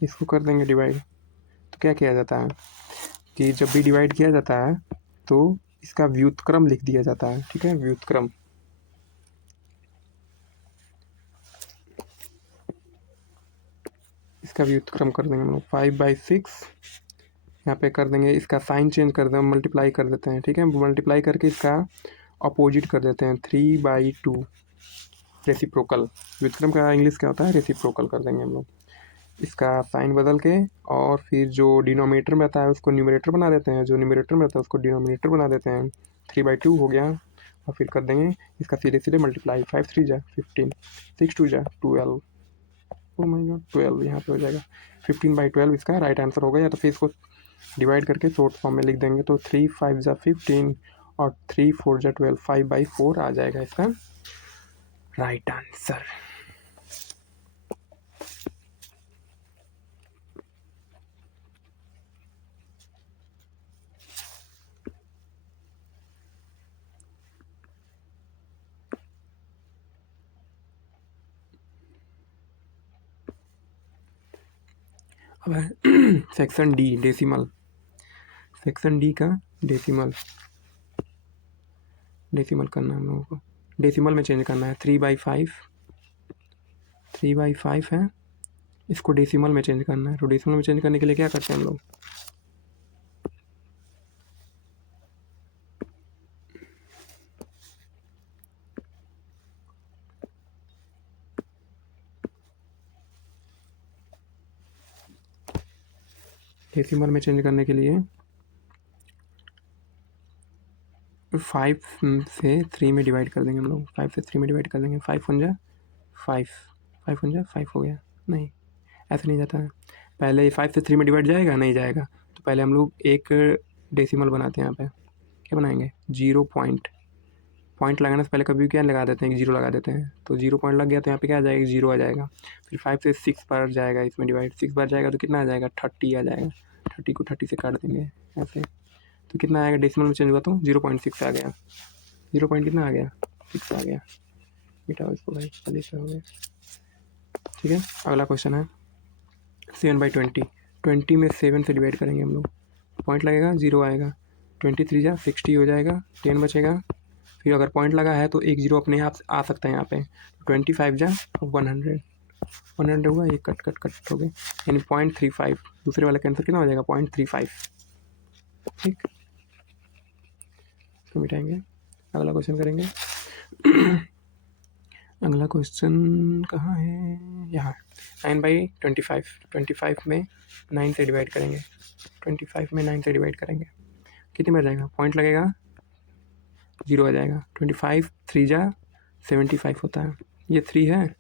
इसको कर देंगे डिवाइड, तो क्या किया जाता है कि जब भी डिवाइड किया जाता है तो इसका व्युत्क्रम लिख दिया जाता है, ठीक है, व्युत्क्रम। इसका व्युत्क्रम कर देंगे हम लोग, 5/6 यहाँ पे कर देंगे, इसका साइन चेंज कर देंगे, मल्टीप्लाई कर देते हैं, ठीक है, मल्टीप्लाई करके इसका अपोजिट कर देते हैं, 3/2 रेसिप्रोकल। व्युत्क्रम का इंग्लिश क्या होता है? रेसिप्रोकल कर देंगे हम लोग। इसका साइन बदल के और फिर जो डिनोमिनेटर में आता है उसको न्यूमरेटर बना देते हैं, जो न्यूमरेटर में आता है उसको डिनोमिनेटर बना देते हैं। 3/2 हो गया और फिर कर देंगे इसका सीधे सीधे मल्टीप्लाई। 5 3 जा 15, 6 2 जा 12, ओ माय गॉड 12 यहाँ पे हो जाएगा। 15/12 इसका राइट आंसर हो गया। या तो फिर इसको डिवाइड करके शॉर्ट फॉर्म में लिख देंगे तो 3 5 जा 15 और 3 4 जा 12, 5/4 आ जाएगा इसका राइट आंसर। अब है section D decimal. Section D का डेसिमल करना है हम लोगों को। डेसिमल में चेंज करना है। 3/5 है, इसको डेसिमल में चेंज करना है। तो डेसिमल में चेंज करने के लिए क्या करते हैं हम लोग? डेसिमल में चेंज करने के लिए 5 से 3 में डिवाइड कर देंगे हम लोग। 5 से 3 में डिवाइड कर देंगे। 5 1 जा 5, 5 1 जा 5 हो गया। नहीं, ऐसे नहीं जाता है। पहले 5 से 3 में डिवाइड जाएगा, नहीं जाएगा। तो पहले हम लोग एक डेसिमल बनाते हैं। यहाँ पे क्या बनाएंगे? 0 पॉइंट लगाने से पहले कभी क्या लगा देते हैं? एक 0 लगा देते हैं। तो 0 पॉइंट लग गया तो यहाँ पे क्या आ जाएगा? 0 आ जाएगा। फिर 5 से 6 बार जाएगा इसमें डिवाइड। 6 बार जाएगा तो कितना आ जाएगा? 30 आ जाएगा। 30 को 30 से काट देंगे ऐसे। तो कितना आएगा? डेसिमल में चेंज हुआ तो 0.6 आ गया। 0 पॉइंट कितना आ गया? 6 आ गया। बेटा इसको भाई जल्दी से हो गया। ठीक है, अगला क्वेश्चन है 7/20। 20 में 7 से डिवाइड करेंगे हम लोग। पॉइंट लगेगा 0 आएगा। 23 जा 60 हो जाएगा। 10 बचेगा। फिर अगर पॉइंट लगा है तो एक 0 अपने आप आ सकता है यहाँ पे। 25 जा 100 हुआ। ये कट कट कट हो गए, यानी 0.35। दूसरे वाला कैंसर कितना हो जाएगा? 0.35। ठीक, तो मिटाएंगे। अगला क्वेश्चन करेंगे। अगला क्वेश्चन कहाँ है? यहाँ 9/25। 25 में 9 से डिवाइड करेंगे। 25 में 9 से डिवाइड करेंगे, कितने में आ जाएगा? पॉइंट लगेगा 0 आ जाएगा। 25 3 जा 75 होता है। ये 3 है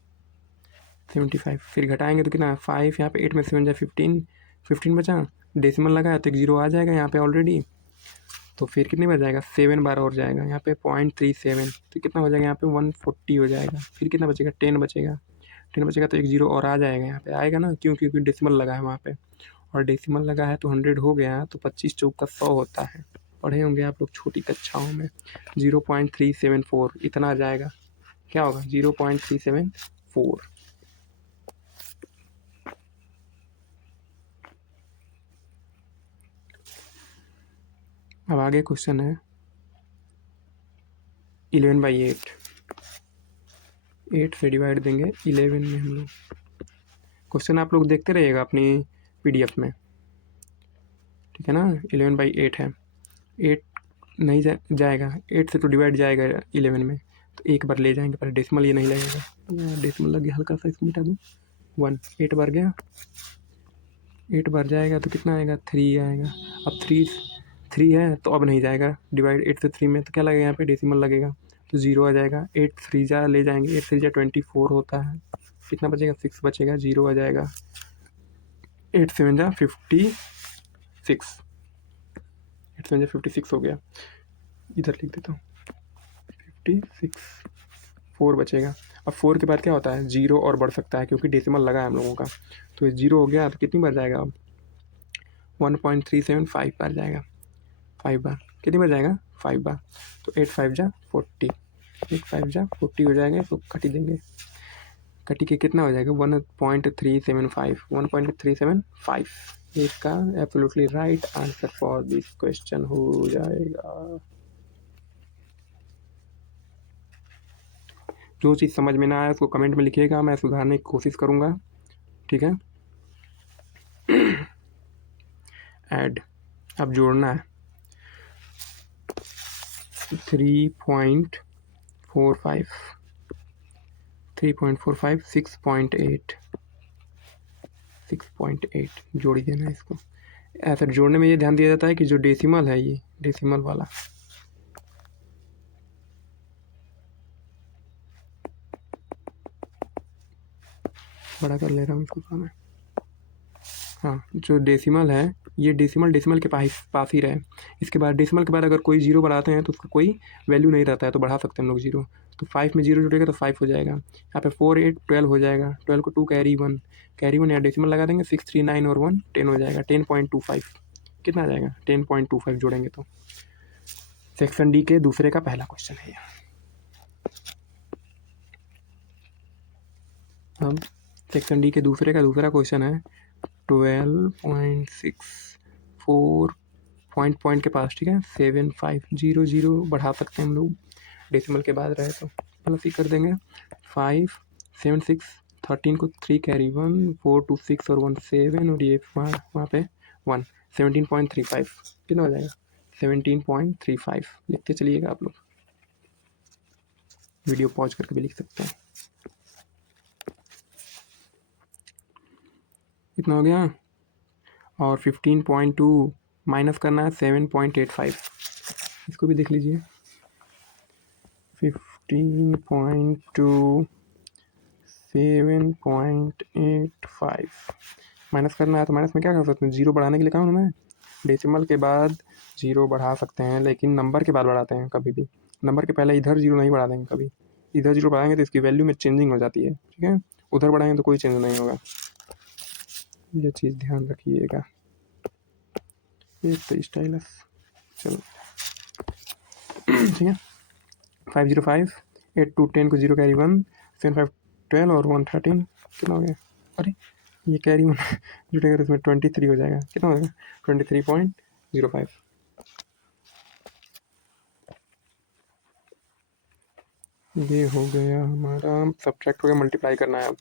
75। फिर घटाएंगे तो कितना? 5 यहाँ पे 8 में 7 जा 15, 15 बचा। डेसिमल लगा है तो एक 0 आ जाएगा यहाँ पे ऑलरेडी। तो फिर कितने में जाएगा? 7 बार और जाएगा यहाँ पे 0.37। तो कितना हो जाएगा यहाँ पे? 140 हो जाएगा। फिर कितना बचेगा? 10 बचेगा। 10 बचेगा तो एक 0 और आ जाएगा यहाँ पे। आएगा ना, क्यों? क्योंकि डेसिमल लगा है वहाँ पे। और डेसिमल लगा है तो 100 हो गया। तो 25 चौका 100 होता है। पढ़े होंगे आप लोग छोटी कक्षाओं में। 0.374 इतना आ जाएगा। क्या होगा? 0.374। अब आगे क्वेश्चन है 11/8। 8 से डिवाइड देंगे 11 में हम लोग। क्वेश्चन आप लोग देखते रहिएगा अपनी PDF में, ठीक है ना? 11/8 है। 8 नहीं जाएगा। 8 से तो डिवाइड जाएगा 11 में, तो एक बार ले जाएंगे पर डेसिमल ये नहीं लगेगा। डेसिमल लग गया, हल्का सा इसको मिटा दूँ। 1 8 बार गया। 8 बार जाएगा तो कितना आएगा? 3 आएगा। अब 3 है तो अब नहीं जाएगा डिवाइड 8 से 3 में। तो क्या लगेगा यहाँ पे? डेसिमल लगेगा तो 0 आ जाएगा। 8 3 जा ले जाएंगे। 8 3 जा 24 होता है। कितना बचेगा? 6 बचेगा। 0 आ जाएगा। 8 7 जा 56। 8 7 जा 56 हो गया। इधर लिख देता हूँ 56। 4 बचेगा। अब 4 के बाद क्या होता है? 0 और बढ़ सकता है क्योंकि डेसिमल लगा है हम लोगों का। तो 0 हो गया तो कितनी बार जाएगा? अब 1.375 बार जाएगा। 5 बार। कितनी बार जाएगा? 5 बार। तो 8 5 जा 40। 8 5 जा 40 हो जाएंगे। तो कटी देंगे। कटी के कितना हो जाएगा? 1.375। 1.375 इसका absolutely right answer for this question हो जाएगा। जो चीज़ समझ में ना आए उसको कमेंट में लिखिएगा, मैं सुधारने की कोशिश करूँगा। ठीक है। ऐड अब जोड़ना है 3.45 3.45 6.8 जोड़ ही देना है इसको। ऐसे जोड़ने में ये ध्यान दिया जाता है कि जो डेसिमल है, ये डेसिमल वाला बड़ा कर ले रहा हूँ इसको थोड़ा मैं। हाँ, जो डेसिमल है ये डेसिमल के पास ही रहे। इसके बाद डेसिमल के बाद अगर कोई जीरो बढ़ाते हैं तो उसका कोई वैल्यू नहीं रहता है, तो बढ़ा सकते हैं हम लोग जीरो। तो 5 में जीरो जुड़ेगा तो 5 हो जाएगा। यहाँ पे 4 8 12 हो जाएगा। 12 को 2 कैरी वन या डेसिमल लगा देंगे। 6 3 9 और 1 10 हो जाएगा। 10.25 कितना आ जाएगा? 10.25 जोड़ेंगे तो। सेक्शन डी के दूसरे का पहला क्वेश्चन है ये। अब सेक्शन डी के दूसरे का दूसरा क्वेश्चन है 12.64 पॉइंट के पास, ठीक है। 7500 बढ़ा सकते हैं हम लोग, डेसिमल के बाद रहे तो प्लस ही कर देंगे। 5 7 6 13 को 3 कैरी 1 4 2 6 और 1 7 और ये वहाँ पे 1 17.35 कितना हो जाएगा? 17.35 लिखते चलिएगा आप लोग, वीडियो पॉज करके भी लिख सकते हैं। कितना हो गया? और 15.2 माइनस करना है 7.85, इसको भी देख लीजिए। 15.2 7.85 माइनस करना है, तो माइनस में क्या कर सकते हैं? जीरो बढ़ाने के लिए कहा हूँ मैं, डेसिमल के बाद जीरो बढ़ा सकते हैं, लेकिन नंबर के बाद बढ़ाते हैं कभी भी। नंबर के पहले इधर जीरो नहीं बढ़ा देंगे कभी। इधर जीरो बढ़ाएंगे तो इसकी वैल्यू में चेंजिंग हो जाती है, ठीक है। उधर बढ़ाएंगे तो कोई चेंज नहीं होगा, ये चीज़ ध्यान रखिएगा। एक तो स्टाइलस, चलो ठीक है। 505 8 2 10 को 0 कैरी 1 7 5 12 और 1 13 कितना हो गया? अरे ये कैरी 1 जुटेगा तो इसमें 23 हो जाएगा। कितना हो जाएगा? 23.05। ये हो गया हमारा, सब्ट्रैक्ट हो गया, मल्टीप्लाई करना है।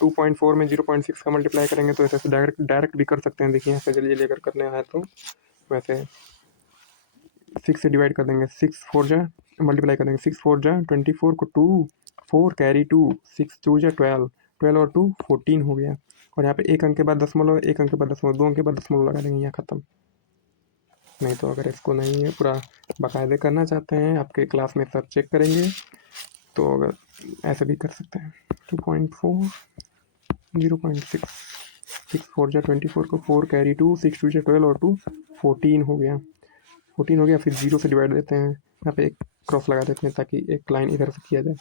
2.4 में 0.6 का मल्टीप्लाई करेंगे तो ऐसे डायरेक्ट भी कर सकते हैं। देखिए ऐसे जल्दी जल्दी अगर करने है तो वैसे 6 से डिवाइड कर देंगे। 6 4 जा मल्टीप्लाई कर देंगे। 6 4 जा 24 को 2 4 कैरी 2 6 2 जा 12 12 और 2 14 हो गया। और यहाँ पे एक अंक के बाद दशमलव, एक अंक के बाद दशमलव, दो अंक के बाद दशमलव लगा देंगे, यहाँ ख़त्म। नहीं तो अगर इसको नहीं है पूरा बाकायदे करना चाहते हैं, आपके क्लास में सर चेक करेंगे, तो अगर ऐसे भी कर सकते हैं। 2.4 0.6 6 4 जा 24 को 4 कैरी 2 6 2 जा 12 और 2 14 हो गया। 14 हो गया, फिर जीरो से डिवाइड देते हैं। यहाँ पे एक क्रॉस लगा देते हैं ताकि एक लाइन इधर से किया जाए।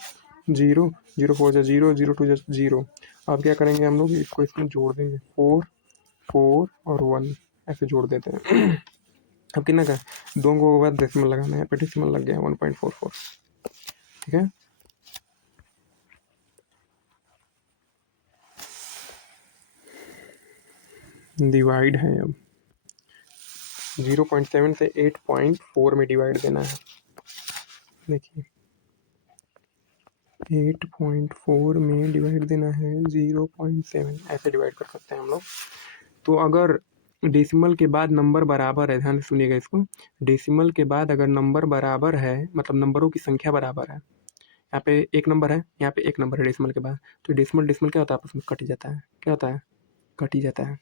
0 0 4 जा 0 0 2 जा 0। अब क्या करेंगे हम लोग, इसको इसमें जोड़ देंगे। 4 4 और 1 ऐसे जोड़ देते हैं। अब कितना का, दो अंकों के बाद डेसिमल लगाना है। डेसिमल लग गया 1.44, ठीक है। डिवाइड है, अब 0.7 से 8.4 में डिवाइड देना है। देखिए 8.4 में डिवाइड देना है 0.7, ऐसे डिवाइड कर सकते हैं हम लोग। तो अगर डेसिमल के बाद नंबर बराबर है, ध्यान से सुनिएगा इसको, डेसिमल के बाद अगर नंबर बराबर है, मतलब नंबरों की संख्या बराबर है, यहाँ पे एक नंबर है, यहाँ पे एक नंबर है डेसिमल के बाद, तो डेसिमल क्या होता है? आपस में कट जाता है। क्या होता है? कट ही जाता है।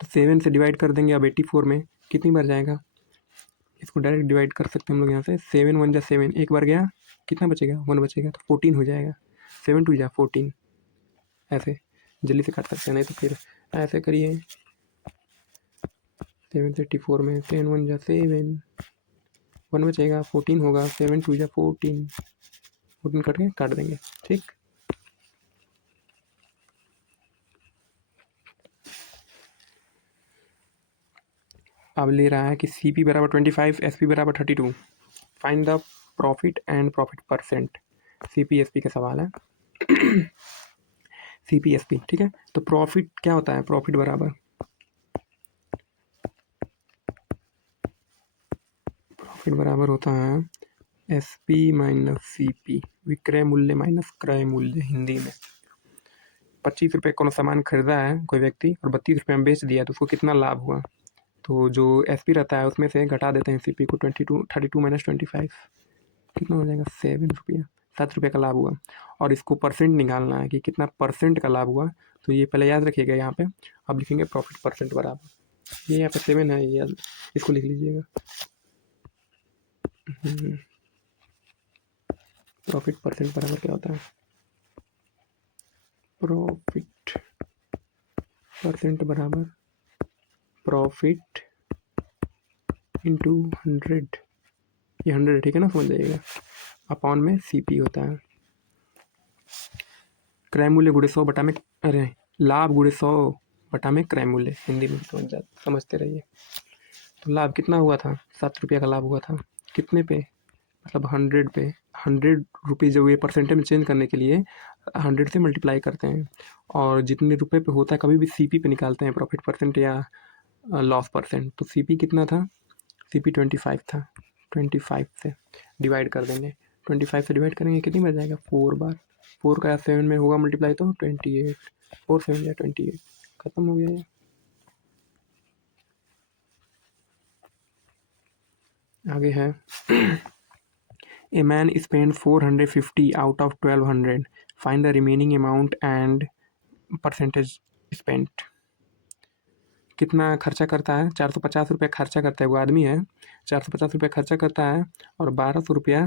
तो 7 से डिवाइड कर देंगे। अब 84 में कितनी बार जाएगा? इसको डायरेक्ट डिवाइड कर सकते हैं हम लोग यहाँ से। 7 1 जा 7, एक बार गया, कितना बचेगा? 1 बचेगा, तो 14 हो जाएगा। 7 2 जा 14, ऐसे जल्दी से काट सकते हैं, नहीं तो फिर ऐसे करिए। 784 में 7 1 जा 7, 1 बचेगा, 14 होगा। 7 2 जा 14, 14 कट के काट देंगे, ठीक। अब ले रहा है कि सी पी बराबर 25, एस पी बराबर 32, find the profit and profit percent. C P S P का सवाल है। सी पी एस पी, ठीक है। तो प्रॉफिट क्या होता है? प्रॉफिट बराबर होता है S P minus C P, विक्रय मूल्य माइनस क्रय मूल्य। हिंदी में 25 रुपये कोनो सामान खरीदा है कोई व्यक्ति और 32 रुपये में बेच दिया, तो उसको कितना लाभ हुआ? तो जो एस पी रहता है उसमें से घटा देते हैं सी पी को। 32 32 माइनस 25 कितना हो जाएगा? 7 रुपया। ₹7 का लाभ हुआ, और इसको परसेंट निकालना है कि कितना परसेंट का लाभ हुआ। तो ये पहले याद रखिएगा, यहाँ पे अब लिखेंगे प्रॉफिट परसेंट बराबर, ये यहाँ पे 7 है, ये इसको लिख लीजिएगा। प्रॉफिट परसेंट बराबर क्या होता है? प्रॉफिट परसेंट बराबर प्रॉफिट इंटू 100, ये 100 ठीक है ना, समझ जाइएगा, अपॉन में CP होता है। क्रय मूल्य गुणे 100 बटा में, अरे लाभ गुणे 100 बटा में क्रय मूल्य, हिंदी में समझते रहिए। तो लाभ कितना हुआ था? ₹7 का लाभ हुआ था। कितने पे? मतलब 100 पे। 100 जब ये परसेंटेज में चेंज करने के लिए 100 से मल्टीप्लाई करते हैं, और जितने रुपए पे होता है कभी भी CP पे निकालते हैं, प्रॉफिट परसेंट या लॉस परसेंट। तो CP कितना था? CP 25 था। 25 से डिवाइड कर देंगे, 25 से डिवाइड करेंगे कितनी बच जाएगा? 4 बार। 4 का 7 में होगा मल्टीप्लाई तो 28, 4 7 या 28, खत्म हो गया ये। आगे है A man spent 450 out of 1200. Find the remaining amount and percentage spent. कितना खर्चा करता है? 450 रुपये खर्चा करता है, वो आदमी है, 450 रुपये खर्चा करता है, और 1200 रुपया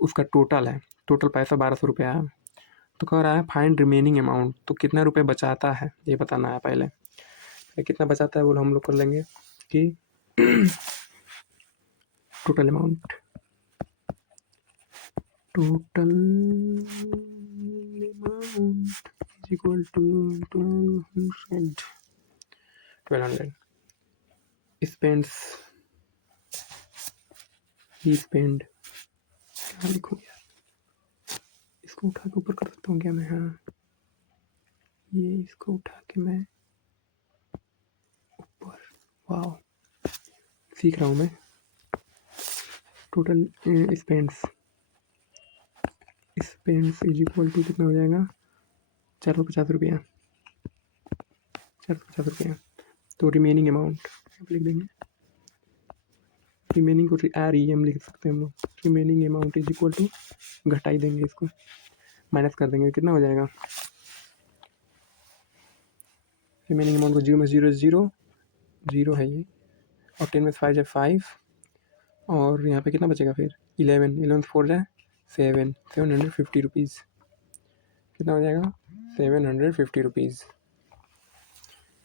उसका टोटल है, टोटल पैसा 1200 रुपया है। तो कह रहा है फाइंड रिमेनिंग अमाउंट, तो कितना रुपये बचाता है ये बताना है पहले। कितना बचाता है वो हम लोग कर लेंगे कि total amount, total amount is equal to 1200 spends, ही स्पेंड, क्या लिखूँ यार, इसको उठा के ऊपर कर सकता हूँ क्या मैं? हाँ, ये इसको उठा के मैं ऊपर, वाह सीख रहा हूँ मैं। Total spends, spends is equal to कितना हो जाएगा? 450 रुपया, 450 रुपया। तो रिमेनिंग अमाउंट लिख देंगे, रिमेनिंग को REM लिख सकते हैं हम लोग। Remaining amount is equal to, घटाई देंगे इसको, माइनस कर देंगे, कितना हो जाएगा? रिमेनिंग अमाउंट को 0 में 0 0 है ये, और 10 में 5 है 5, और यहाँ पे कितना बचेगा फिर? 11 4 जाए 7, 750 रुपीज़। कितना हो जाएगा? 750 रुपीज़,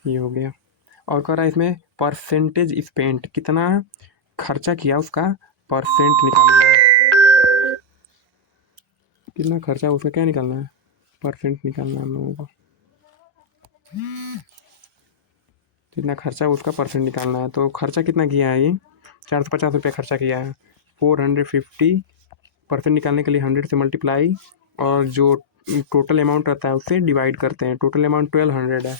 ये हो गया। और कह रहा है इसमें परसेंटेज स्पेंट, कितना खर्चा किया उसका परसेंट निकालना है। कितना खर्चा उसका क्या निकालना है? परसेंट निकालना है हम लोगों को। कितना खर्चा उसका परसेंट निकालना है। तो खर्चा कितना किया है ये? 450 रुपया खर्चा किया है। 450 परसेंट निकालने के लिए 100 से मल्टीप्लाई, और जो टोटल अमाउंट रहता है उससे डिवाइड करते हैं। टोटल अमाउंट 1200 है,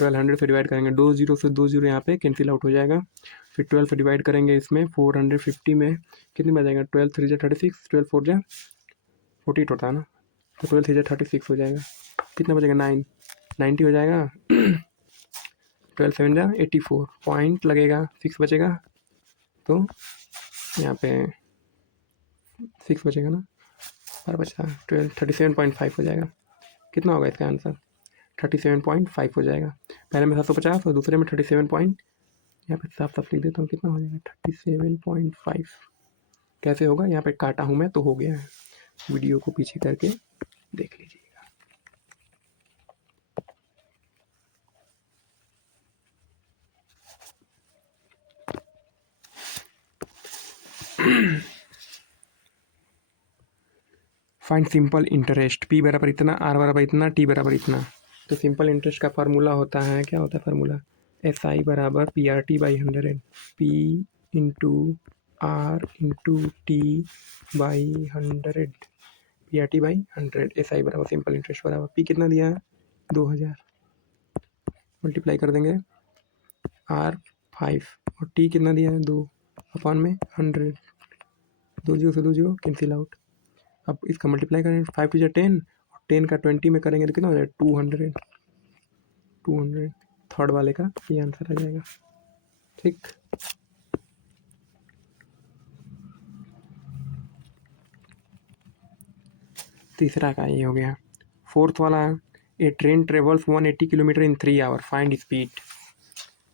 1200 से डिवाइड करेंगे, 2 जीरो से 2 जीरो यहाँ पे कैंसिल आउट हो जाएगा। फिर 12 से डिवाइड करेंगे इसमें, 450 में कितनी बच जाएगा? 12 3 जा 36, 12 4 जा 48 होता है ना, तो 12 3 जा 36 हो जाएगा। कितना बचेगा? 90 हो जाएगा। 12 7 जा 84, पॉइंट लगेगा, 6 बचेगा, तो यहाँ पे 6 बचेगा ना, और बचा 12, 37.5 हो जाएगा। कितना होगा इसका आंसर? 37.5 हो जाएगा। पहले में 750 और दूसरे में 37 पॉइंट, यहाँ पे साफ साफ लिख देता हूँ, कितना हो जाएगा? 37.5। कैसे होगा? यहाँ पे काटा हूँ मैं तो हो गया है, वीडियो को पीछे करके देख लीजिएगा। फाइंड सिंपल इंटरेस्ट, P बराबर इतना, R बराबर इतना, T बराबर इतना। तो सिंपल इंटरेस्ट का फार्मूला होता है, क्या होता है फार्मूला? SI बराबर PRT/100, P into R into T by 100, PRT/100, SI बराबर सिंपल इंटरेस्ट बराबर P कितना दिया है? 2000, मल्टीप्लाई कर देंगे, R 5 और T कितना दिया है? 2 अपॉन में 100, 2 जीरो से 2 जीरो कैंसिल आउट। अब इसका मल्टीप्लाई करें, 5 टू 10, और 10 का 20 में करेंगे तो कितना हो जाएगा? 200 थर्ड वाले का ये आंसर आ जाएगा। ठीक, तीसरा का ये हो गया। फोर्थ वाला, a train travels 180 kilometre in 3 hour, find speed.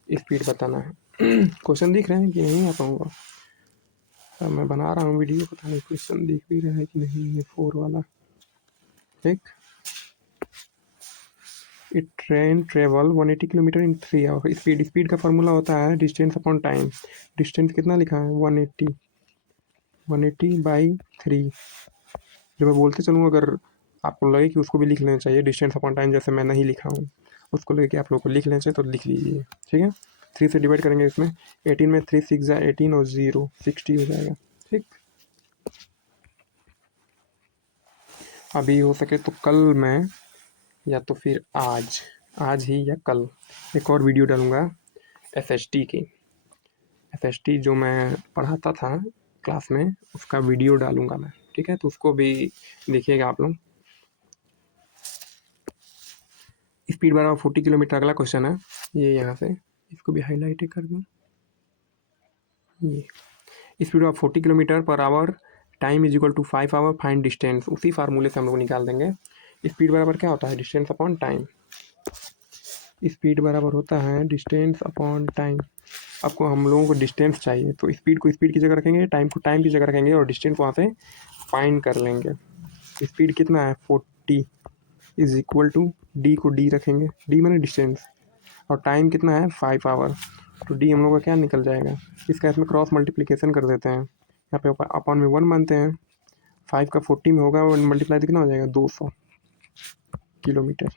Speed बताना है। क्वेश्चन दिख रहे हैं कि नहीं आ पाऊँगा? अब मैं बना रहा हूँ वीडियो, पता नहीं क्वेश्चन दिख भी रहा है कि नहीं। ये 4 वाला, ठीक। A train travel 180 kilometre in 3 hour. Speed का फार्मूला होता है डिस्टेंस अपॉन टाइम। डिस्टेंस कितना लिखा है? 180/3। जब मैं बोलते चलूँ, अगर आपको लगे कि उसको भी लिख लेना चाहिए डिस्टेंस अपॉन टाइम, जैसे मैं नहीं लिखा हूँ, उसको लेके आप लोग को लिख लेना चाहिए तो लिख लीजिए, ठीक है। 3 से डिवाइड करेंगे इसमें। 18 में 3 6 18 और 0 60 हो जाएगा, ठीक। अभी हो सके तो कल मैं, या तो फिर आज ही या कल एक और वीडियो डालूँगा एसएसटी की। एसएसटी जो मैं पढ़ाता था क्लास में, उसका वीडियो डालूँगा मैं, ठीक है। तो उसको भी देखिएगा आप लोग। स्पीड बराबर 40 किलोमीटर, अगला क्वेश्चन है ये। यहाँ से इसको भी हाईलाइट कर दूँ। ये speed of 40 kilometre per hour, time is equal to 5 hour, find distance. उसी फार्मूले से हम लोग निकाल देंगे। स्पीड बराबर क्या होता है? Distance upon time. स्पीड बराबर होता है डिस्टेंस अपॉन टाइम। आपको, हम लोगों को डिस्टेंस चाहिए, तो स्पीड को स्पीड की जगह रखेंगे, टाइम को टाइम की जगह रखेंगे, और डिस्टेंस वहाँ से फाइंड कर लेंगे। स्पीड कितना है? 40 इज इक्वल टू, डी को डी रखेंगे, डी मैंने डिस्टेंस, और टाइम कितना है? 5 आवर। तो डी हम लोग का क्या निकल जाएगा? इसका इसमें क्रॉस मल्टीप्लिकेशन कर देते हैं। यहाँ पे अपॉन में 1 मानते हैं। 5 का 40 में होगा, मल्टीप्लाई कितना हो जाएगा? 200 किलोमीटर,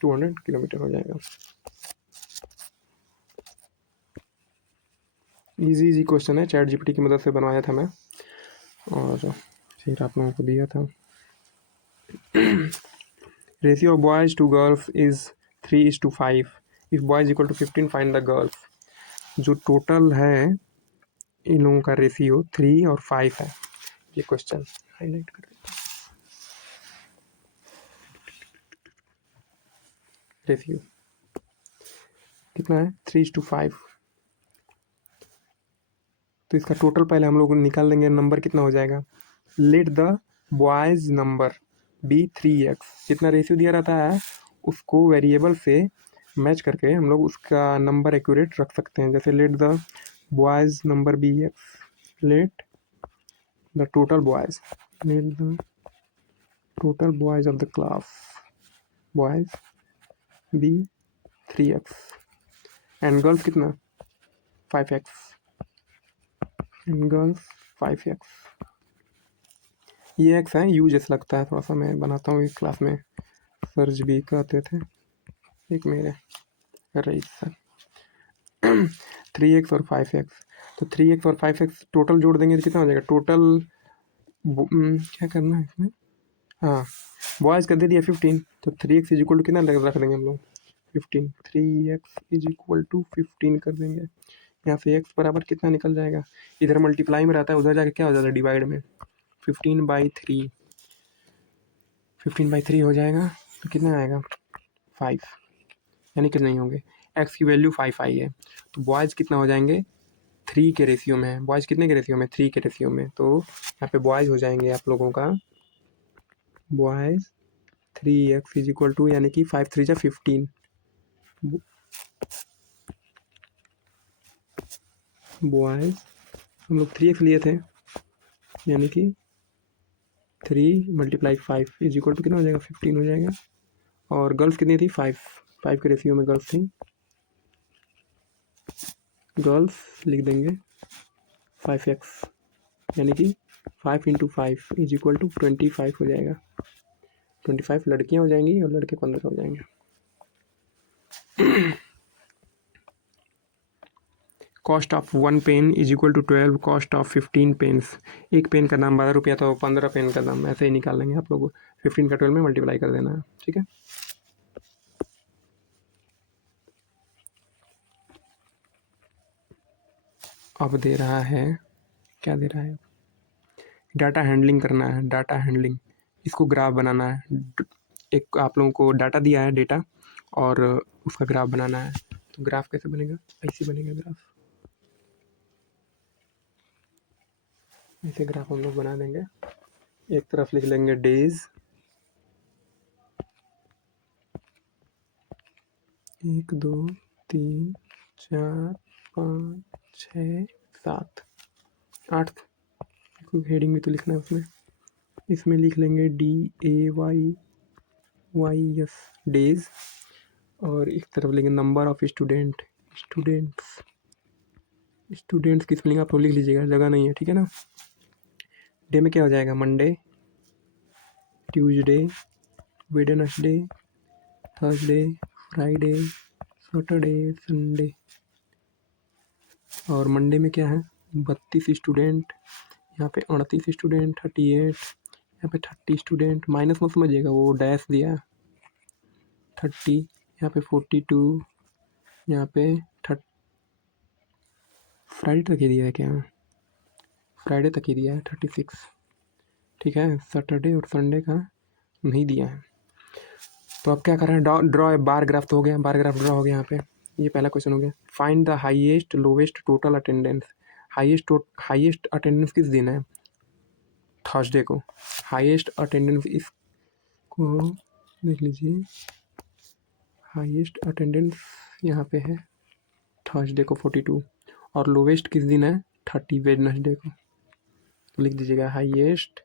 200 किलोमीटर हो जाएगा। इजी क्वेश्चन है, चैट जीपीटी की मदद से बनवाया था मैं, और फिर आप लोगों को दिया था। Ratio of boys to girls is 3:5। If boys equal to 15, find the girls. जो टोटल है इन लोगों का रेशियो 3 और 5 है। ये क्वेश्चन हाईलाइट कर देते हैं। रेशियो कितना है? 3:5। तो इसका टोटल पहले हम लोग निकाल देंगे, नंबर कितना हो जाएगा। Let the boys number be 3x। जितना रेशियो दिया रहता है उसको वेरिएबल से मैच करके हम लोग उसका नंबर एक्यूरेट रख सकते हैं। जैसे let the boys number be x, let the total boys, let the total boys of the class boys be 3x, and girls कितना? 5x, and girls 5x। ये एक्स है, यूज ऐसा लगता है थोड़ा सा, मैं बनाता हूँ एक क्लास में, सर्च भी कहते थे एक मेरे रईस सर। 3x और 5x, तो 3x और 5x टोटल जोड़ देंगे तो कितना हो जाएगा टोटल? क्या करना है इसमें? हाँ, बॉयज़ का दे दिया 15, तो 3x इज इक्वल टू कितना रख देंगे हम लोग? 15। 3x इज इक्वल टू 15 कर देंगे। यहाँ से x बराबर कितना निकल जाएगा? इधर मल्टीप्लाई में रहता है, उधर जाके क्या हो जाता है? डिवाइड में। 15/3, 15/3 हो जाएगा, तो कितना आएगा? 5, यानी कि नहीं होंगे। x की वैल्यू 5 आई है, तो बॉयज़ कितना हो जाएंगे? 3 के रेशियो में है। बॉयज़ कितने के रेशियो में? 3 के रेशियो में। तो यहाँ पे बॉयज़ हो जाएंगे आप लोगों का, boys 3x is equal to, यानी कि 5 3 जा 15। बॉयज़ हम लोग 3x लिए थे, यानी कि 3 × 5 इज इक्वल टू कितना हो जाएगा? 15 हो जाएगा। और गर्ल्स कितनी थी? 5 के रेशियो में गर्ल्स थी। गर्ल्स लिख देंगे 5x, यानी कि 5 × 5 इज इक्वल टू 25 हो जाएगा। 25 लड़कियां हो जाएंगी और लड़के 15 हो जाएंगे। Cost of 1 pen is equal to 12 cost of 15 pens. एक पेन का दाम 12 रुपया, तो 15 पेन का दाम, ऐसे ही निकाल लेंगे आप लोग। 15 का 12 में मल्टीप्लाई कर देना है, ठीक है। अब दे रहा है, क्या दे रहा है? डाटा हैंडलिंग करना है, डाटा हैंडलिंग। इसको ग्राफ बनाना है। एक आप लोगों को डाटा दिया है, डेटा, और उसका ग्राफ बनाना है। तो ग्राफ कैसे बनेगा? ऐसे बनेगा ग्राफ, ऐसे ग्राफ हम लोग बना देंगे। एक तरफ लिख लेंगे डेज, 1 2 3 4 5 6 7 8, हेडिंग भी तो लिखना है उसमें। इसमें लिख लेंगे DAYYS डेज, और एक तरफ लेंगे नंबर ऑफ स्टूडेंट्स की स्पेलिंग आप लोग लिख लीजिएगा, जगह नहीं है, ठीक है ना। डे में क्या हो जाएगा, Monday, Tuesday, Wednesday, Thursday, Friday, Saturday, Sunday. और मंडे में क्या है, 32 स्टूडेंट, यहाँ पे 38 स्टूडेंट, 38, यहाँ पे 30 स्टूडेंट, माइनस मत समझिएगा, वो डैश दिया है, 30, यहाँ पे 42, यहाँ पे फ्राइडे तक ही दिया है क्या, फ्राइडे तक ही दिया है 36, ठीक है। सैटरडे और संडे का नहीं दिया है। तो अब क्या कर रहे हैं, ड्रॉ बार ग्राफ तो हो गया, बार ग्राफ ड्रॉ हो गया यहाँ पे। ये पहला क्वेश्चन हो गया। Find the highest lowest total attendance. Highest attendance किस दिन है, थर्सडे को। हाईएस्ट अटेंडेंस इसको देख लीजिए, हाईएस्ट अटेंडेंस यहाँ पे है थर्सडे को 42, और लोवेस्ट किस दिन है, 30 वेडनेसडे को। तो लिख दीजिएगा highest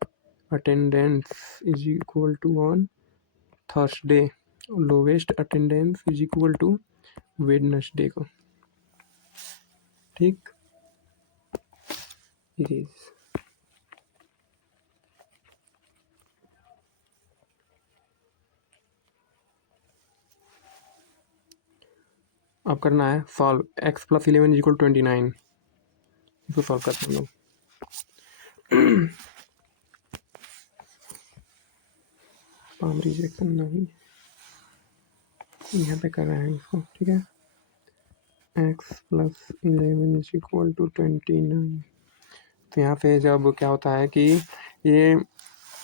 attendance is equal to on Thursday, lowest attendance is equal to Wednesday को, ठीक। इट इज अब करना है सॉल्व, x + 11 इक्वल 29, इसको सॉल्व करते हैं हम लोग। पाम रिजेक्शन नहीं, यहाँ पे कर रहे हैं इसको, ठीक है। x + 11 equal to 29। तो यहाँ पे जब क्या होता है कि ये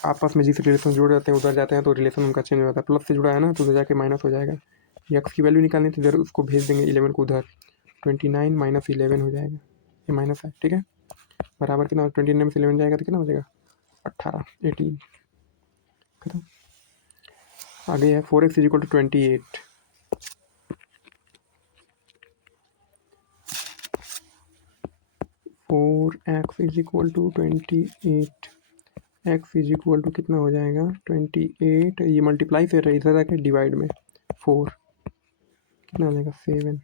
आपस में जिस रिलेशन जुड़ जाते हैं उधर जाते हैं तो रिलेशन उनका चेंज हो जाता है। प्लस से जुड़ा है ना तो उधर जाके माइनस हो जाएगा। ये x की वैल्यू निकालनी तो इधर उसको भेज देंगे 11 को उधर, 29 - 11 हो जाएगा, ये माइनस है, ठीक है। बराबर कितना, 29 में से 11 जाएगा तो कितना हो जाएगा, 18, 18 खत्म। आगे है 4x equal to 28। 4x equal to 28, x equal to कितना हो जाएगा 28, ये मल्टीप्लाई फिर इधर जाके डिवाइड में 4 कितना हो जाएगा 7।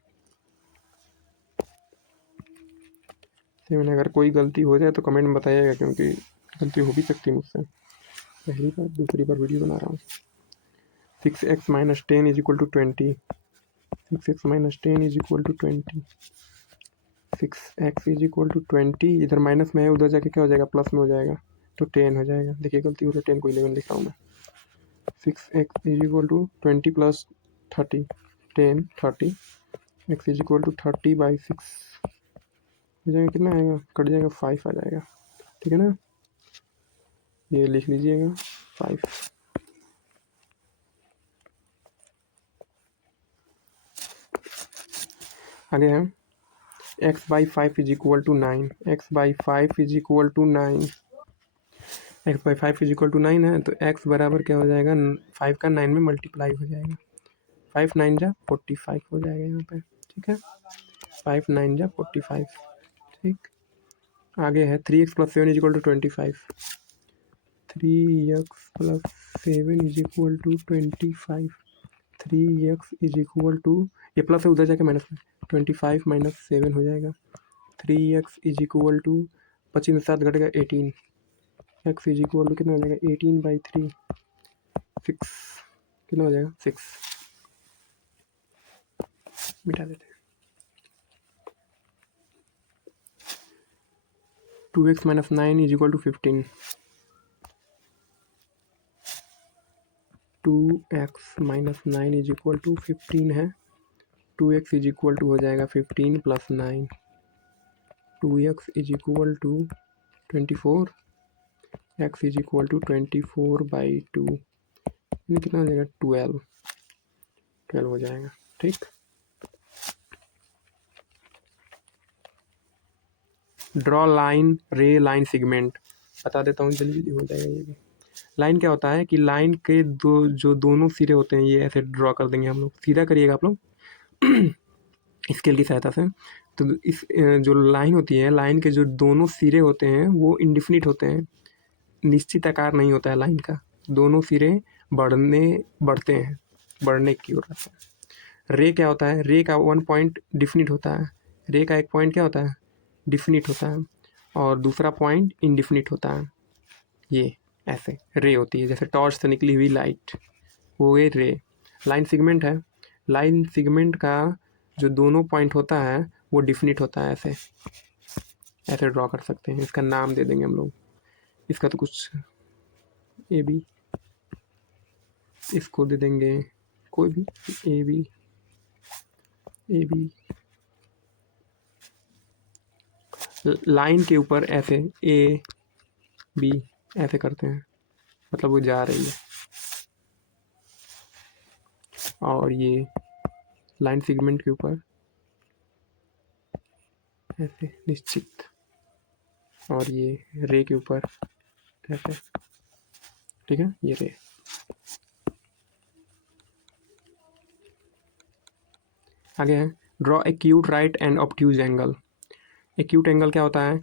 अगर कोई गलती हो जाए तो कमेंट में बताइएगा, क्योंकि गलती हो भी सकती है मुझसे, पहली बार दूसरी बार वीडियो बना रहा हूँ। 6x - 10 is equal to 20, 6x - 10 is equal to 20, 6x is equal to 20, इधर माइनस में है उधर जाके क्या हो जाएगा, प्लस में हो जाएगा तो 10 हो जाएगा। देखिए गलती हो रही है, 10 को 11 लिख रहा हूँ मैं। 6x is equal to 20 + 30, 10 30, x is equal to 30/6 हो जाएगा, कितना आएगा, कट जाएगा 5 आ जाएगा, ठीक है ना। ये लिख लीजिएगा 5। आगे है x/5 is equal to 9, x/5 is equal to 9, x/5 is equal to 9 है तो x बराबर क्या हो जाएगा, 5 का 9 में मल्टीप्लाई हो जाएगा, 5 9 जा 45 हो जाएगा यहाँ पे, ठीक है। 5 9 जा 45, ठीक। आगे है 3x + 7 is equal to 25, 3x + 7 is equal to 25, 3x is equal to, ये प्लस है उधर जाके माइनस में, 25 - 7 हो जाएगा। 3x इज इक्वल टू 25 में 7 घटेगा 18, x इज इक्वल टू कितना हो जाएगा 18/3, 6 कितना हो जाएगा 6, मिटा देते हैं। 2x - 9 is equal to 15, 2x - 9 is equal to 15 है, 2x इज इक्वल टू हो जाएगा 15 + 9, 2x is equal to 24, x is equal to 24/2, यानी कितना हो जाएगा 12 हो जाएगा, ठीक। Draw line ray line segment, बता देता हूँ जल्दी जल्दी हो जाएगा ये भी। लाइन क्या होता है कि लाइन के जो दोनों सिरे होते हैं, ये ऐसे ड्रॉ कर देंगे हम लोग, सीधा करिएगा आप लोग स्केल की सहायता से। तो इस जो लाइन होती है, लाइन के जो दोनों सिरे होते हैं वो इंडिफिनिट होते हैं, निश्चित आकार नहीं होता है लाइन का, दोनों सिरे बढ़ते हैं, बढ़ने की ओर रहता है। रे क्या होता है, रे का वन पॉइंट डिफिनिट होता है, रे का एक पॉइंट क्या होता है, डिफिनिट होता है, और दूसरा पॉइंट इनडिफिनिट होता है। ये ऐसे रे होती है, जैसे टॉर्च से निकली हुई लाइट, वो ये रे। लाइन सिगमेंट है, लाइन सिगमेंट का जो दोनों पॉइंट होता है वो डिफिनिट होता है, ऐसे ऐसे ड्रॉ कर सकते हैं। इसका नाम दे देंगे हम लोग, इसका तो कुछ ए बी, इसको दे देंगे कोई भी A B, A B. Line के ऊपर ऐसे ए बी ऐसे करते हैं, मतलब वो जा रही है, और ये लाइन सेगमेंट के ऊपर ऐसे निश्चित, और ये रे के ऊपर ऐसे, ठीक है, ये रे। आगे है draw acute right and obtuse angle. Acute angle क्या होता है,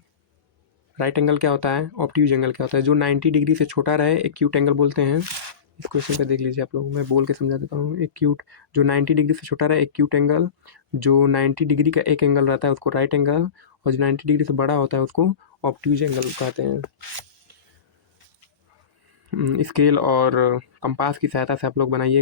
राइट एंगल क्या होता है, ऑब्ट्यूज एंगल क्या होता है। जो 90 डिग्री से छोटा रहे एक्यूट एंगल बोलते हैं। इस क्वेश्चन पे देख लीजिए आप लोग, मैं बोल के समझा देता हूँ। एक्यूट, जो 90 डिग्री से छोटा रहे एक्यूट एंगल, जो 90 डिग्री का एक एंगल रहता है उसको राइट एंगल, और जो 90 डिग्री से बड़ा होता है उसको ऑब्ट्यूज एंगल कहते हैं। स्केल और कंपास की सहायता से आप लोग बनाइएगा।